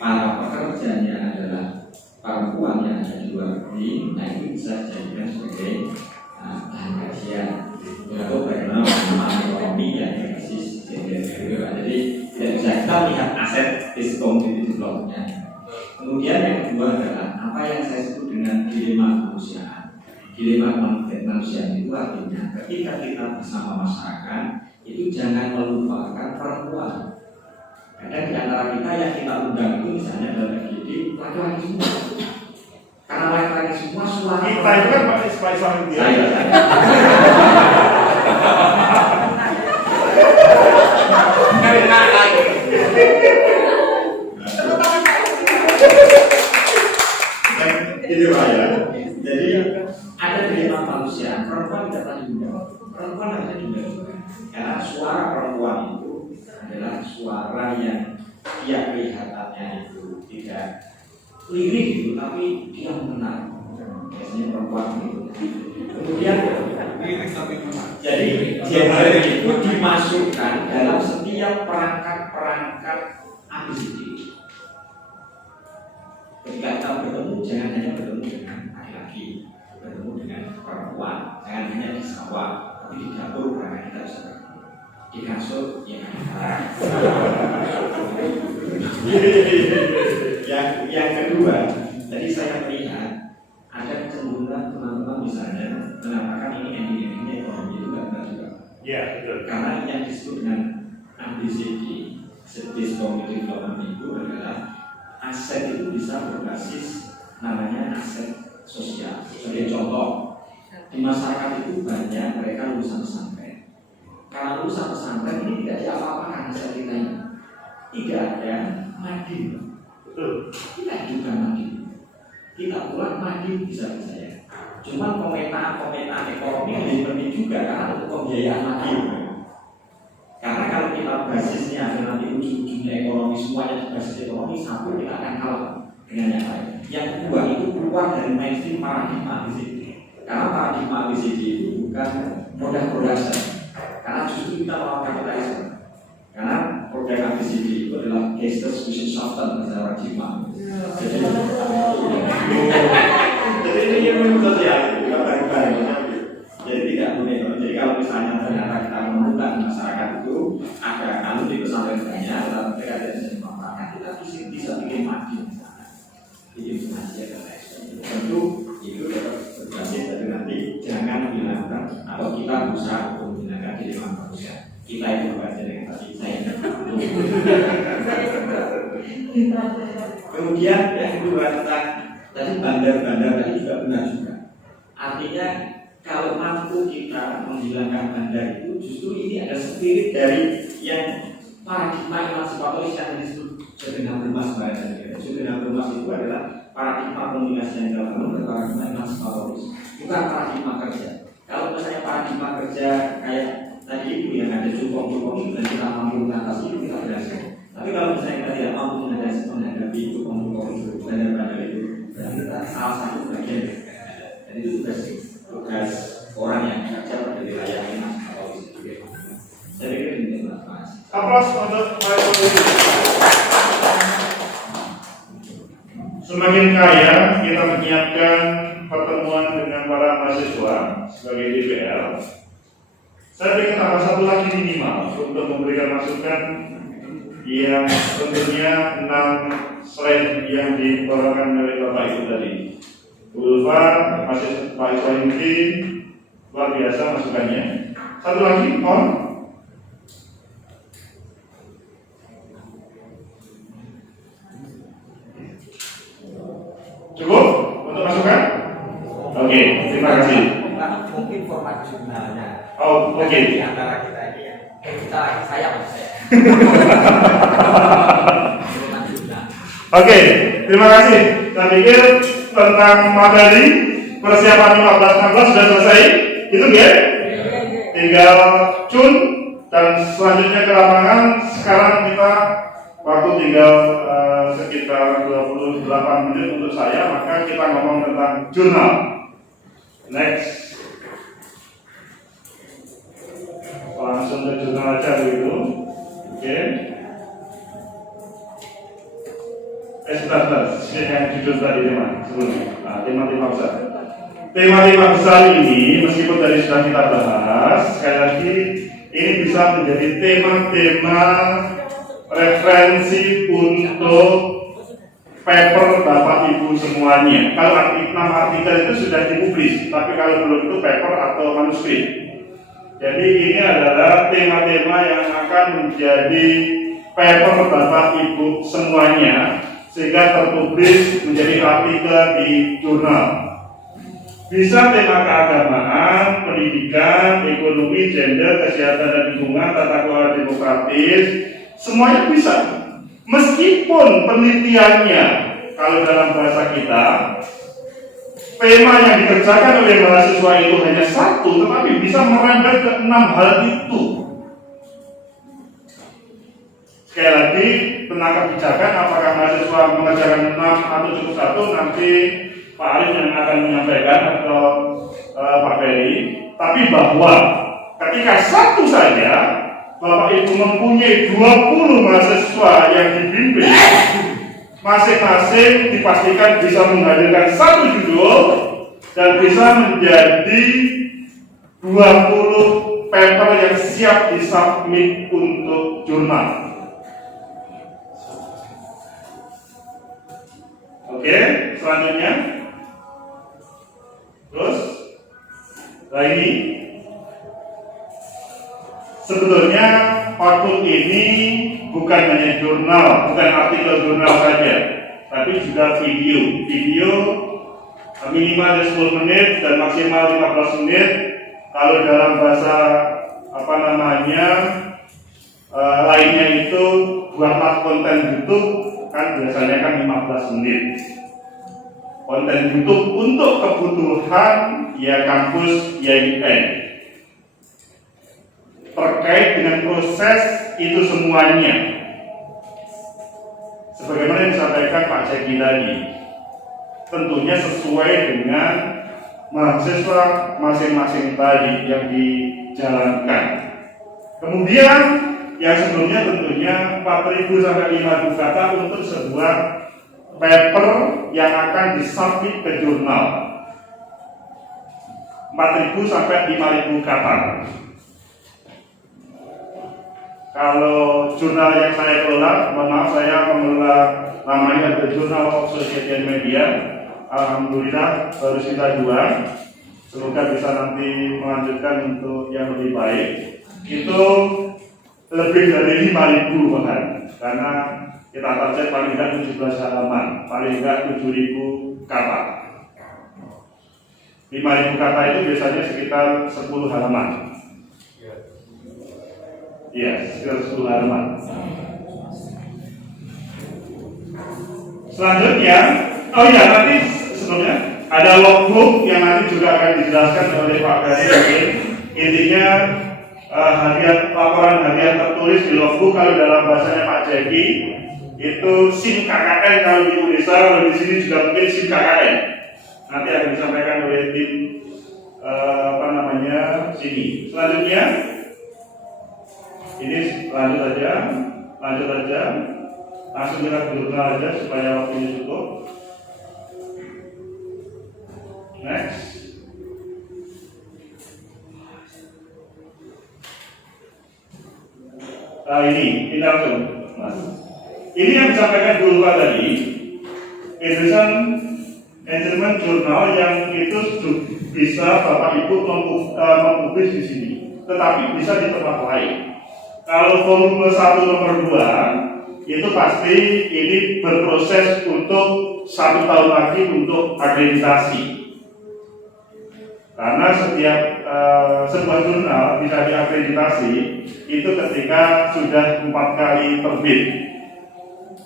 para pekerjanya adalah perempuan yang ada di luar negeri, nah itu bisa dijadikan sebagai bahan kajian untuk bagaimana pengembangan ekonomi yang berbasis gender. Jadi tidak bisa kita melihat aset discontinuity development-nya. Kemudian yang kedua adalah apa yang saya sebut dengan dilema kemanusiaan. Dilema kemanusiaan itu artinya ketika kita bersama masyarakat itu jangan melupakan perempuan. Kadang di antara kita yang kita undang itu misalnya dalam FGD laki-laki semua. Karena laki-laki semua suara Kita itu kan pakai Islam dia. Itu Pak ya. Jadi ada dilema manusia. Perempuan tidak pernah diundang. Perempuan harusnya diundang. Karena suara perempuan itu adalah suara yang dia kelihatannya itu tidak lirik gitu, tapi dia mengenal. Biasanya perempuan itu. Kemudian jadi gender itu dimasukkan dalam setiap perangkat ABCD. Ketika kita bertemu, jangan hanya bertemu dengan laki-laki, bertemu dengan perempuan, jangan hanya di sawah, tapi di dapur karena kita bisa bertemu. Di kasur, ya yang kedua, tadi saya melihat ada kecenderungan teman-teman misalnya mengatakan ini ending-endingnya ekonomi itu nggak benar juga. Ya, betul. Karena yang disebut dengan ABCD, Service Community Development itu adalah aset itu bisa berbasis namanya aset sosial. Sebagai contoh, di masyarakat itu banyak mereka lulusan pesantren. Karena lulusan pesantren ini tidak diapa-apakan aset kita ini. tidak ada madin. Betul. Tidak juga madin. Kita pulang madin bisa-bisa ya. Cuma pemetaan ekonomi lebih penting juga karena untuk pembiayaan madin. Karena kalau kita basisnya nanti ujung-ujungnya ekonomi, semuanya basis ekonomi, satu kita akan kalah dengan yang lain. Yang kedua itu keluar dari mainstream paradigma BCG. Karena paradigma BCG itu bukan produk production. Karena justru kita melawan kapitalisme. Karena produk BCG itu adalah gestures Wissenschaften bahasa paradigma. Jadi ini yang sosial, juga bareng-bareng. Jadi tidak boleh. Jadi kalau misalnya ternyata kita menemukan masyarakat itu ada kalau di pesantren banyak, tetapi mereka tidak bisa dimanfaatkan, kita bisa bikin mati misalnya, bikin pengajian dan lain sebagainya. Tentu itu dapat berbasis dari nanti jangan dilakukan atau kita berusaha untuk menggunakan diri manusia. Kita itu berbasis dengan tadi saya. Kemudian yang kedua tentang tadi bandar-bandar tadi juga benar juga. Artinya kalau mampu kita menghilangkan bandar itu, justru ini ada spirit dari yang paradigma emansipatoris yang disebut Jurgen Habermas. Jurgen Habermas itu adalah paradigma komunikasi yang dalam paradigma emansipatoris, bukan paradigma kerja. Kalau misalnya paradigma kerja kayak tadi itu yang ada cukong-cukong itu dan kita mampu mengatasi itu kita berhasil. Tapi kalau misalnya kita tidak mampu menghadapi cukong-cukong itu, bandar-bandar itu, berarti kita salah satu bagian. Dan itu tugas orang yang bekerja pada wilayah ini atau di saya pikir ini Mas. Aplaus untuk Pak Jokowi. Semakin kaya kita menyiapkan pertemuan dengan para mahasiswa sebagai DPL. Saya ingin tambah satu lagi minimal untuk memberikan masukan yang tentunya 6 slide yang dibawakan oleh Bapak Ibu tadi. Ulfa, masih Pak Ibrahim, luar biasa masukannya. Satu lagi, on. Cukup untuk masukan? Oke, terima kasih. Mungkin format jurnalnya. Oh, oke. Di antara kita ini ya. Kita saya. Oke, terima kasih. Saya pikir tentang materi persiapan 15-16 sudah selesai. Itu ya? Tinggal cun dan selanjutnya ke lapangan. Sekarang kita waktu tinggal sekitar 28 menit untuk saya, maka kita ngomong tentang jurnal. Next. Langsung ke jurnal aja begitu. Oke. Sebentar, yang judul tadi tema sebelumnya. Nah, tema-tema besar. Tema-tema besar ini meskipun tadi sudah kita bahas, sekali lagi ini bisa menjadi tema-tema referensi untuk paper Bapak Ibu semuanya. Kalau artikel itu sudah dipublis, tapi kalau belum itu paper atau manuskrip. Jadi ini adalah tema-tema yang akan menjadi paper Bapak Ibu semuanya, sehingga terpublis menjadi artikel di jurnal. Bisa tema keagamaan, pendidikan, ekonomi, gender, kesehatan dan lingkungan, tata kelola demokratis, semuanya bisa. Meskipun penelitiannya, kalau dalam bahasa kita, tema yang dikerjakan oleh mahasiswa itu hanya satu, tetapi bisa merembet ke 6 hal itu. Sekali lagi, tentang kebijakan, apakah mahasiswa mengerjakan 6 atau cukup 1, nanti Pak Arif yang akan menyampaikan atau Pak Ferry. Tapi bahwa ketika satu saja Bapak Ibu mempunyai 20 mahasiswa yang dibimbing, masing-masing dipastikan bisa menghadirkan satu judul dan bisa menjadi 20 paper yang siap disubmit untuk jurnal. Oke, selanjutnya. Terus, nah ini sebetulnya output ini bukan hanya jurnal, bukan artikel jurnal saja, tapi juga video. Video minimal 10 menit dan maksimal 15 menit. Kalau dalam bahasa lainnya itu buatlah konten YouTube kan biasanya kan 15 menit. Konten YouTube untuk kebutuhan ya kampus YIN terkait dengan proses itu semuanya. Sebagaimana yang disampaikan Pak Jeki tadi, tentunya sesuai dengan mahasiswa masing-masing tadi yang dijalankan. Kemudian yang sebelumnya tentunya 4.000 sampai 5.000 kata untuk sebuah paper yang akan disubmit ke jurnal. 4.000 sampai 5.000 kata. Kalau jurnal yang saya kelola, mohon maaf saya mengelola namanya The Journal of Society and Media. Alhamdulillah baru kita 2. Semoga bisa nanti melanjutkan untuk yang lebih baik. Itu lebih dari 5.000 bahkan, karena kita target paling tidak 17 halaman, paling tidak 7.000 kata. 5.000 kata itu biasanya sekitar 10 halaman. Iya, sekitar 10 halaman. Selanjutnya, oh iya nanti sebelumnya ada logbook yang nanti juga akan dijelaskan oleh Pak Gani. Intinya laporan harian tertulis di logbook kalau dalam bahasanya Pak Jeki itu SIM KKN kalau di Indonesia, kalau di sini juga mungkin SIM KKN. Nanti akan disampaikan oleh tim sini. Selanjutnya ini lanjut aja, langsung kita ke jurnal aja supaya waktunya cukup. Next. Ini langsung, Mas. Ini yang disampaikan dulu Pak tadi, Indonesian Entertainment Journal yang itu bisa Bapak Ibu mempublish di sini, tetapi bisa di tempat lain. Kalau volume 1 nomor 2 itu pasti ini berproses untuk 1 tahun lagi untuk akreditasi. Karena setiap sebuah jurnal bisa diakreditasi itu ketika sudah 4 kali terbit.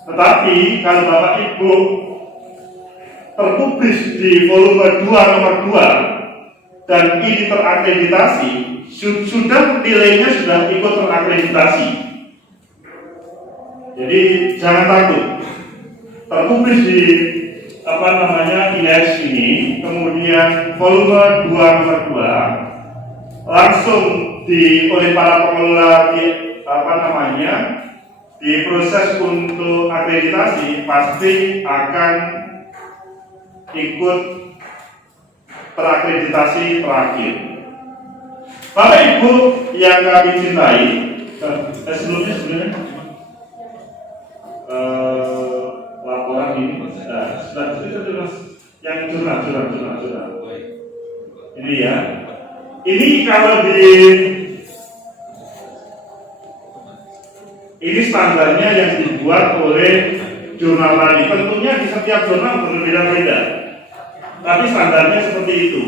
Tetapi kalau Bapak Ibu terpublish di volume 2 nomor 2 dan ini terakreditasi, sudah nilainya sudah ikut terakreditasi. Jadi jangan takut. Terpublish di IS ini, kemudian volume 2 nomor 2 langsung oleh para pengelola diproses untuk akreditasi, pasti akan ikut terakreditasi terakhir. Bapak Ibu yang kami cintai, sebelumnya laporan ini yang jurnal. Ini ya. Ini kalau ini standarnya yang dibuat oleh jurnal tadi. Tentunya di setiap jurnal berbeda-beda, tapi standarnya seperti itu.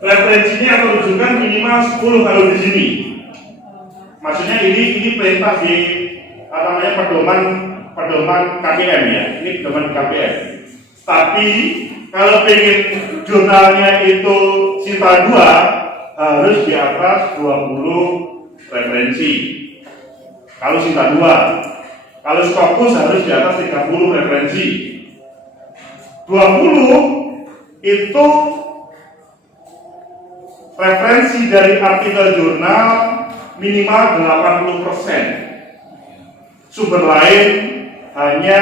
Referensinya atau rujukan minimal 10 kalau di sini. Maksudnya ini perintah di pedoman KPM ya. Ini pedoman KPM. Tapi kalau pengen jurnalnya itu Sinta 2 harus di atas 20 referensi. Kalau Sinta 2, kalau Scopus harus di atas 30 referensi. 20 itu referensi dari artikel jurnal minimal 80%. Sumber lain hanya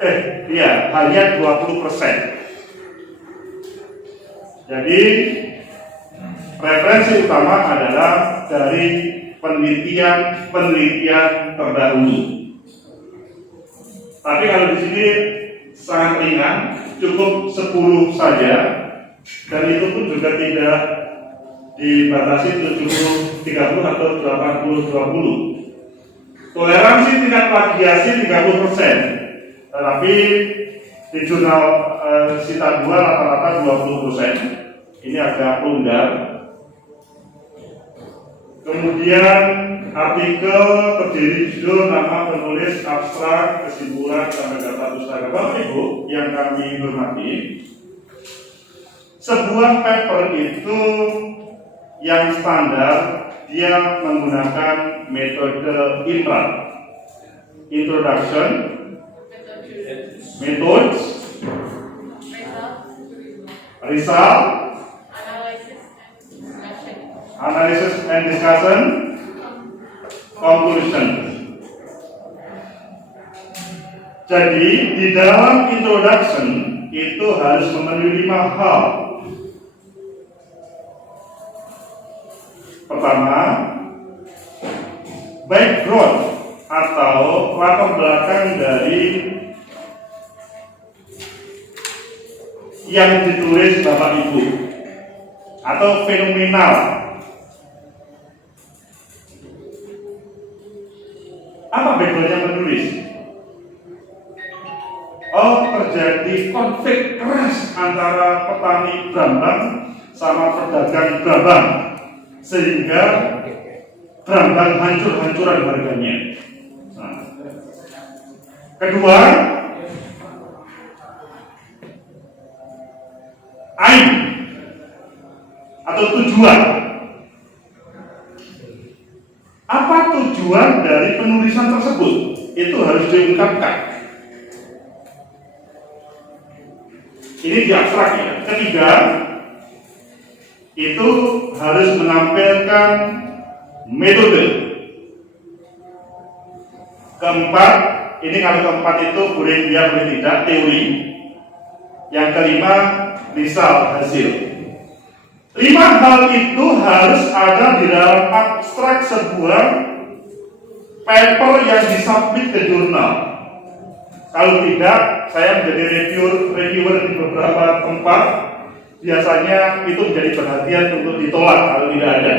20%. Jadi referensi utama adalah dari penelitian terdahulu. Tapi kalau di sini sangat ringan, cukup 10 saja, dan itu pun juga tidak dibatasi 70-30 atau 80-20. Toleransi tingkat plagiasi 30%, tetapi di jurnal Sinta 2 rata-rata 20%. Ini agak longgar. Kemudian artikel terdiri judul, nama penulis, abstrak, kesimpulan, sampai data pustaka. Bapak Ibu yang kami hormati, sebuah paper itu yang standar dia menggunakan metode INRA, Introduction, Methods, Result, Analysis and Discussion, Conclusion. Jadi di dalam introduction itu harus memenuhi 5 hal. Pertama, background atau latar belakang dari yang ditulis Bapak Ibu atau fenomenal. Apa background yang menulis? Oh, terjadi konflik keras antara petani Brambang sama pedagang Brambang, sehingga Brambang hancur-hancuran harganya. Nah. Kedua, aim atau tujuan. Apa tujuan dari penulisan tersebut? Itu harus diungkapkan. Ini di abstrak ya. Ketiga, itu harus menampilkan metode. Keempat, ini kalau keempat itu boleh dia boleh tidak, teori. Yang kelima, misal hasil. 5 hal itu harus ada di dalam abstrak sebuah paper yang disubmit ke jurnal. Kalau tidak, saya menjadi reviewer di beberapa tempat, biasanya itu menjadi perhatian untuk ditolak kalau tidak ada.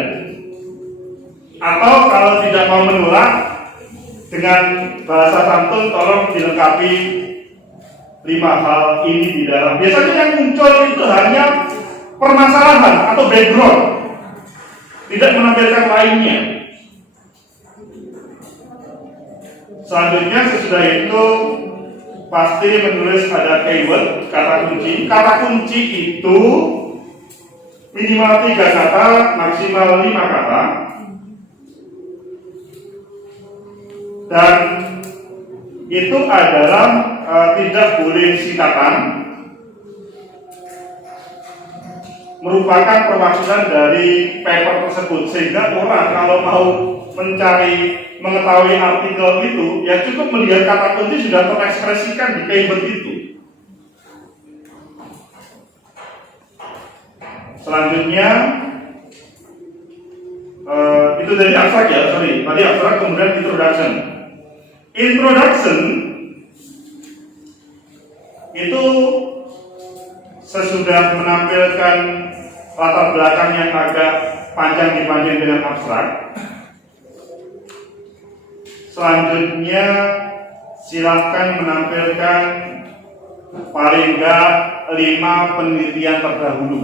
Atau kalau tidak mau menolak, dengan bahasa santun tolong dilengkapi 5 hal ini di dalam. Biasanya yang muncul itu hanya permasalahan atau background, tidak menampilkan lainnya. Selanjutnya sesudah itu pasti menulis ada keyword, kata kunci. Kata kunci itu minimal 3 kata, maksimal 5 kata. Dan itu adalah tidak boleh singkatan, merupakan perwakilan dari paper tersebut, sehingga orang kalau mau mengetahui artikel itu, ya cukup melihat kata kunci sudah terekspresikan di keyword itu. Selanjutnya itu dari abstrak ya, tadi abstrak, kemudian introduction. Introduction itu sesudah menampilkan latar belakang yang agak panjang dibanding dengan abstrak. Selanjutnya silakan menampilkan paling enggak 5 penelitian terdahulu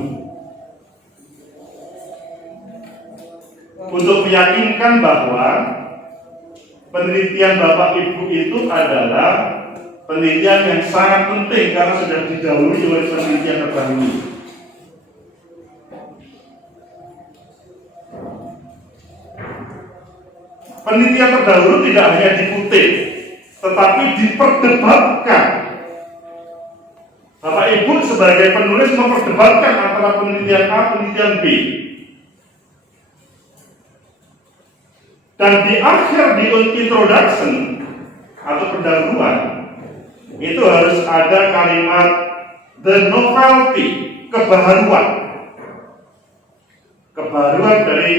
untuk meyakinkan bahwa penelitian Bapak Ibu itu adalah penelitian yang sangat penting karena sudah didahului oleh penelitian terdahulu. Penelitian terdahulu tidak hanya dikutip, tetapi diperdebatkan. Bapak Ibu sebagai penulis memperdebatkan antara penelitian A, penelitian B. Dan di akhir di introduction atau pendahuluan itu harus ada kalimat the novelty, kebaharuan. Kebaharuan dari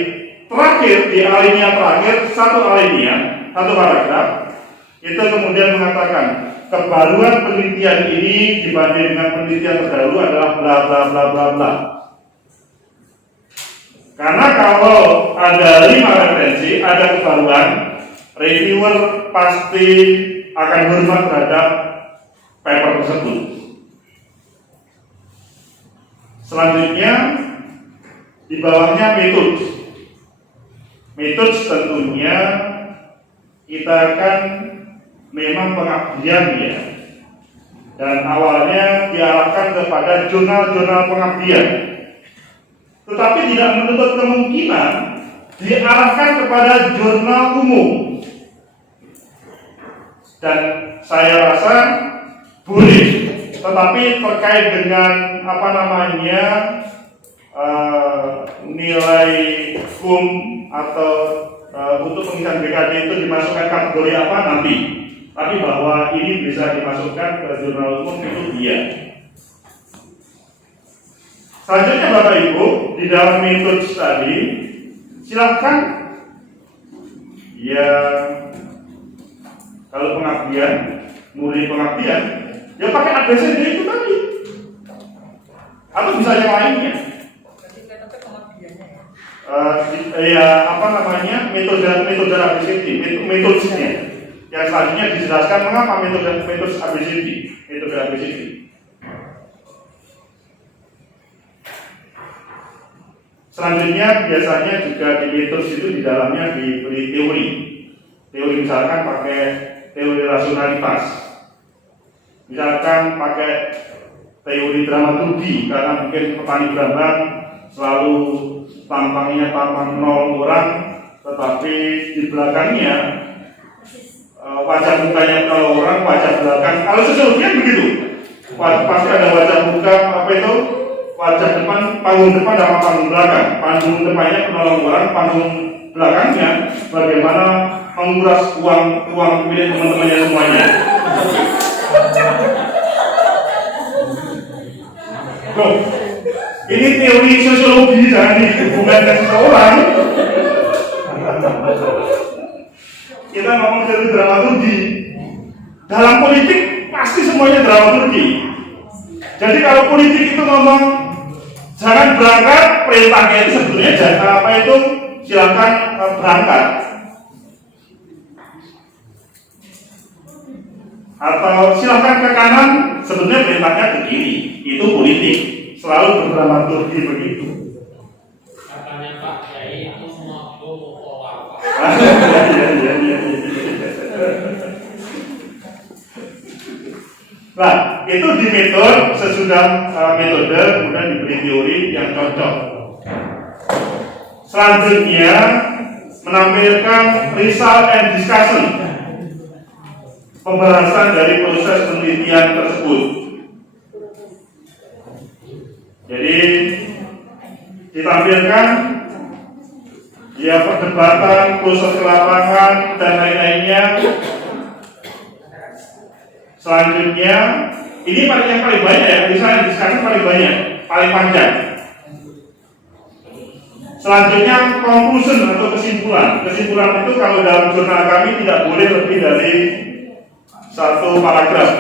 terakhir di alinea terakhir, satu alinea, satu paragraf, itu kemudian mengatakan kebaruan penelitian ini dibanding dengan penelitian terdahulu adalah bla bla bla bla bla. Karena kalau ada 5 referensi, ada kebaruan, reviewer pasti akan hormat terhadap paper tersebut. Selanjutnya di bawahnya metode. Metode tentunya kita kan memang pengabdian ya, dan awalnya diarahkan kepada jurnal-jurnal pengabdian, tetapi tidak menutup kemungkinan diarahkan kepada jurnal umum. Dan saya rasa boleh, tetapi terkait dengan nilai hukum atau untuk pengisian BKD itu dimasukkan kategori apa nanti. Tapi bahwa ini bisa dimasukkan ke jurnal umum itu iya. Selanjutnya Bapak Ibu, di dalam metode tadi silakan ya, kalau pengabdian, mulai pengabdian, ya pakai ABCD itu tadi, atau bisa yang lainnya. Metode ABCD, metodenya. Yang selanjutnya dijelaskan mengapa metode ABCD, metode ABCD. Selanjutnya biasanya juga di metode itu di dalamnya diberi teori. Teori misalkan pakai teori rasionalitas, misalkan pakai teori dramaturgi, karena mungkin petani Brambang selalu tampangnya tampang nol orang, tetapi di belakangnya wajah mukanya kalau orang, wajah belakang, kalau sosiologi begitu, pasti ada wajah muka wajah depan, panggung depan sama panggung belakang. Panggung depannya penolong orang, panggung belakangnya bagaimana menguras uang milik teman-temannya semuanya. Loh, ini teori sosiologi, jangan dihubungkan dengan seseorang. Kita ngomong teori dramaturgi. Dalam politik pasti semuanya dramaturgi. Jadi kalau politik itu ngomong jangan berangkat, perintahnya itu sebetulnya silakan berangkat. Atau silakan ke kanan, sebetulnya perintahnya ke kiri. Itu politik, selalu berdramaturgi begitu. Katanya Pak Kiai, aku semua mau pola. Nah, itu di metode, sesudah metode kemudian diberi teori yang cocok. Selanjutnya menampilkan result and discussion, pembahasan dari proses penelitian tersebut. Jadi ditampilkan ya perdebatan, proses ke lapangan dan lain-lainnya. Selanjutnya, ini yang paling banyak ya, misalnya discussion paling banyak, paling panjang. Selanjutnya conclusion atau kesimpulan. Kesimpulan itu kalau dalam jurnal kami tidak boleh lebih dari 1 paragraf.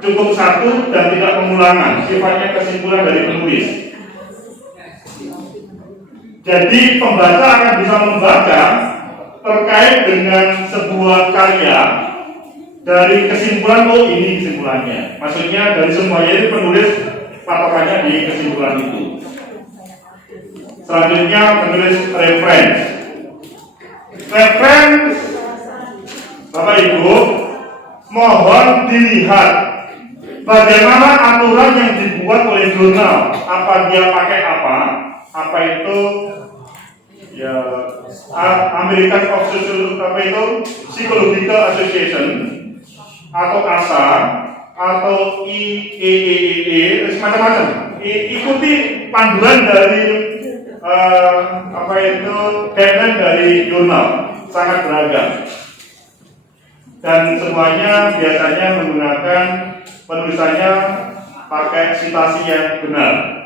Cukup 1 dan tidak pengulangan. Sifatnya kesimpulan dari penulis. Jadi pembaca akan bisa membaca terkait dengan sebuah karya dari kesimpulan, oh ini kesimpulannya. Maksudnya dari semuanya itu penulis patokannya di kesimpulan itu. Selanjutnya penulis reference. Reference, Bapak Ibu, mohon dilihat bagaimana aturan yang dibuat oleh jurnal. Apa dia pakai apa itu ya American Psychological Association atau ASA atau IEEE, macam-macam. Ikuti panduan dari guideline dari jurnal, sangat beragam. Dan semuanya biasanya menggunakan penulisannya pakai citasi yang benar.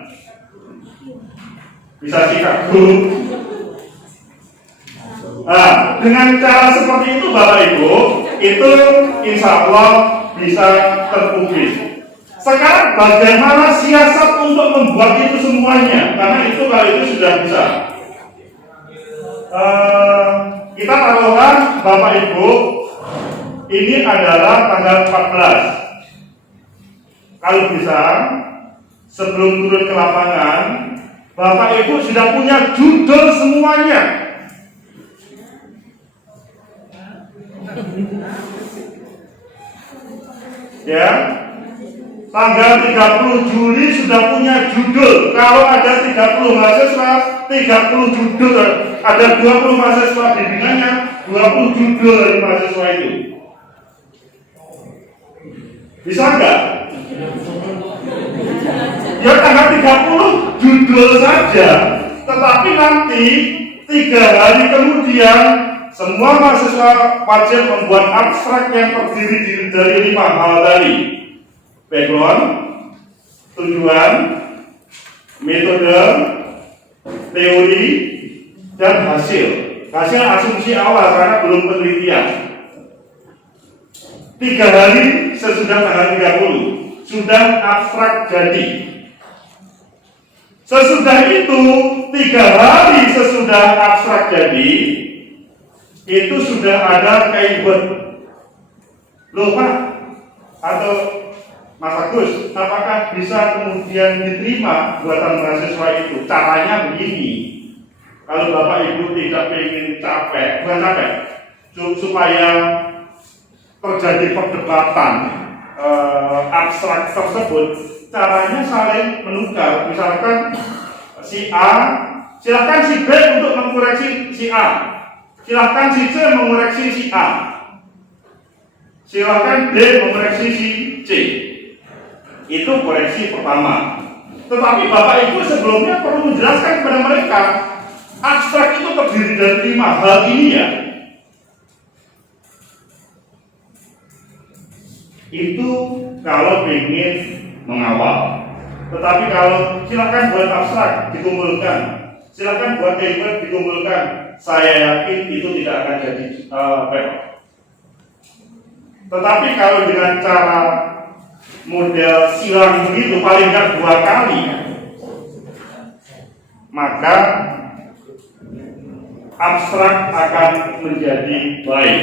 Bisa sikat dulu. Nah, dengan cara seperti itu Bapak Ibu, itu insya Allah bisa terpublis. Sekarang bagaimana siasat untuk membuat itu semuanya? Karena itu kalau itu sudah bisa. Kita taruhkan Bapak Ibu, ini adalah tanggal 14. Kalau bisa, sebelum turun ke lapangan, Bapak Ibu sudah punya judul semuanya. Ya, tanggal 30 Juli sudah punya judul. Kalau ada 30 mahasiswa, 30 judul. Ada 20 mahasiswa bimbingannya, 20 judul dari mahasiswa itu. Bisa enggak? Ya tanggal 30 judul saja. Tetapi nanti 3 hari kemudian semua mahasiswa wajib membuat abstrak yang terdiri dari 5 hal tadi: background, tujuan, metode, teori, dan hasil. Hasil asumsi awal karena belum penelitian. 3 hari sesudah tanggal 30 sudah abstrak jadi. Sesudah itu 3 hari sesudah abstrak jadi, itu sudah ada keyword. Loh Pak atau Mas Agus, apakah bisa kemudian diterima buatan mahasiswa itu? Caranya begini. Kalau Bapak Ibu tidak ingin capek, bukan capek, supaya terjadi perdebatan abstrak tersebut, caranya saling menukar. Misalkan si A, silakan si B untuk mengoreksi si A, silakan si C mengoreksi si A, silakan D mengoreksi si C. Itu koreksi pertama. Tetapi Bapak Ibu sebelumnya perlu menjelaskan kepada mereka, abstrak itu terdiri dari 5 hal ini ya. Itu kalau ingin mengawal. Tetapi kalau silakan buat abstrak dikumpulkan, silakan buat keyword dikumpulkan, saya yakin itu tidak akan jadi paper. Tetapi kalau dengan cara model silang begitu paling tidak 2 kali, maka abstrak akan menjadi baik.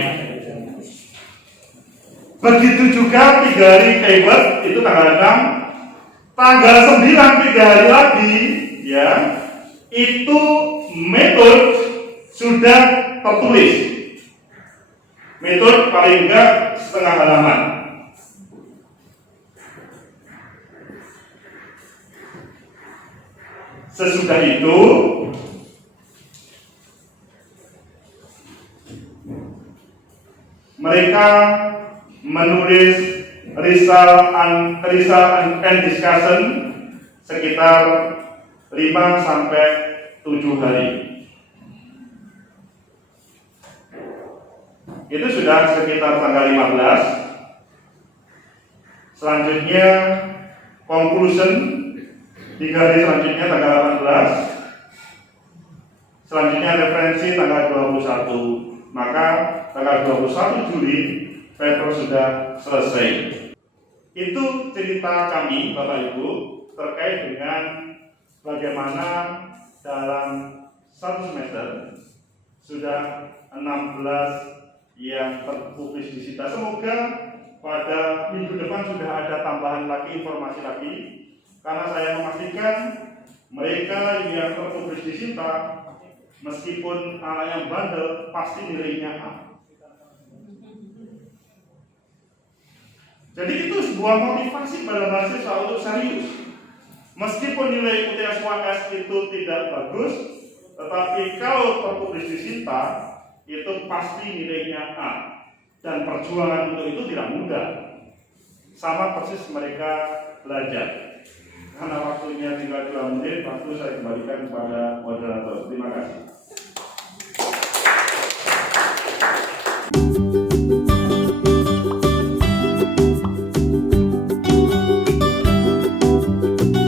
Begitu juga 3 hari keyword itu tanggal 6, tanggal 9 3 hari lagi ya, itu metode sudah tertulis. Metode paling enggak setengah halaman. Sesudah itu mereka menulis result and discussion sekitar 5 sampai 7 hari. Itu sudah sekitar tanggal 15. Selanjutnya conclusion 3 hari selanjutnya tanggal 18. Selanjutnya referensi tanggal 21. Maka tanggal 21 Juli paper sudah selesai. Itu cerita kami Bapak Ibu terkait dengan bagaimana dalam 1 semester sudah 16 yang terpublis di Sita. Semoga pada minggu depan sudah ada tambahan lagi, informasi lagi, karena saya memastikan mereka yang terpublis di Sita meskipun anak yang bandel pasti nilainya A. Jadi itu sebuah motivasi pada mahasiswa untuk serius. Meskipun nilai UTS-UAS itu tidak bagus, tetapi kalau terpublis di Sinta itu pasti nilainya A. Dan perjuangan untuk itu tidak mudah. Sama persis mereka belajar. Karena waktunya tinggal 2 menit, waktu saya kembalikan kepada moderator. Terima kasih.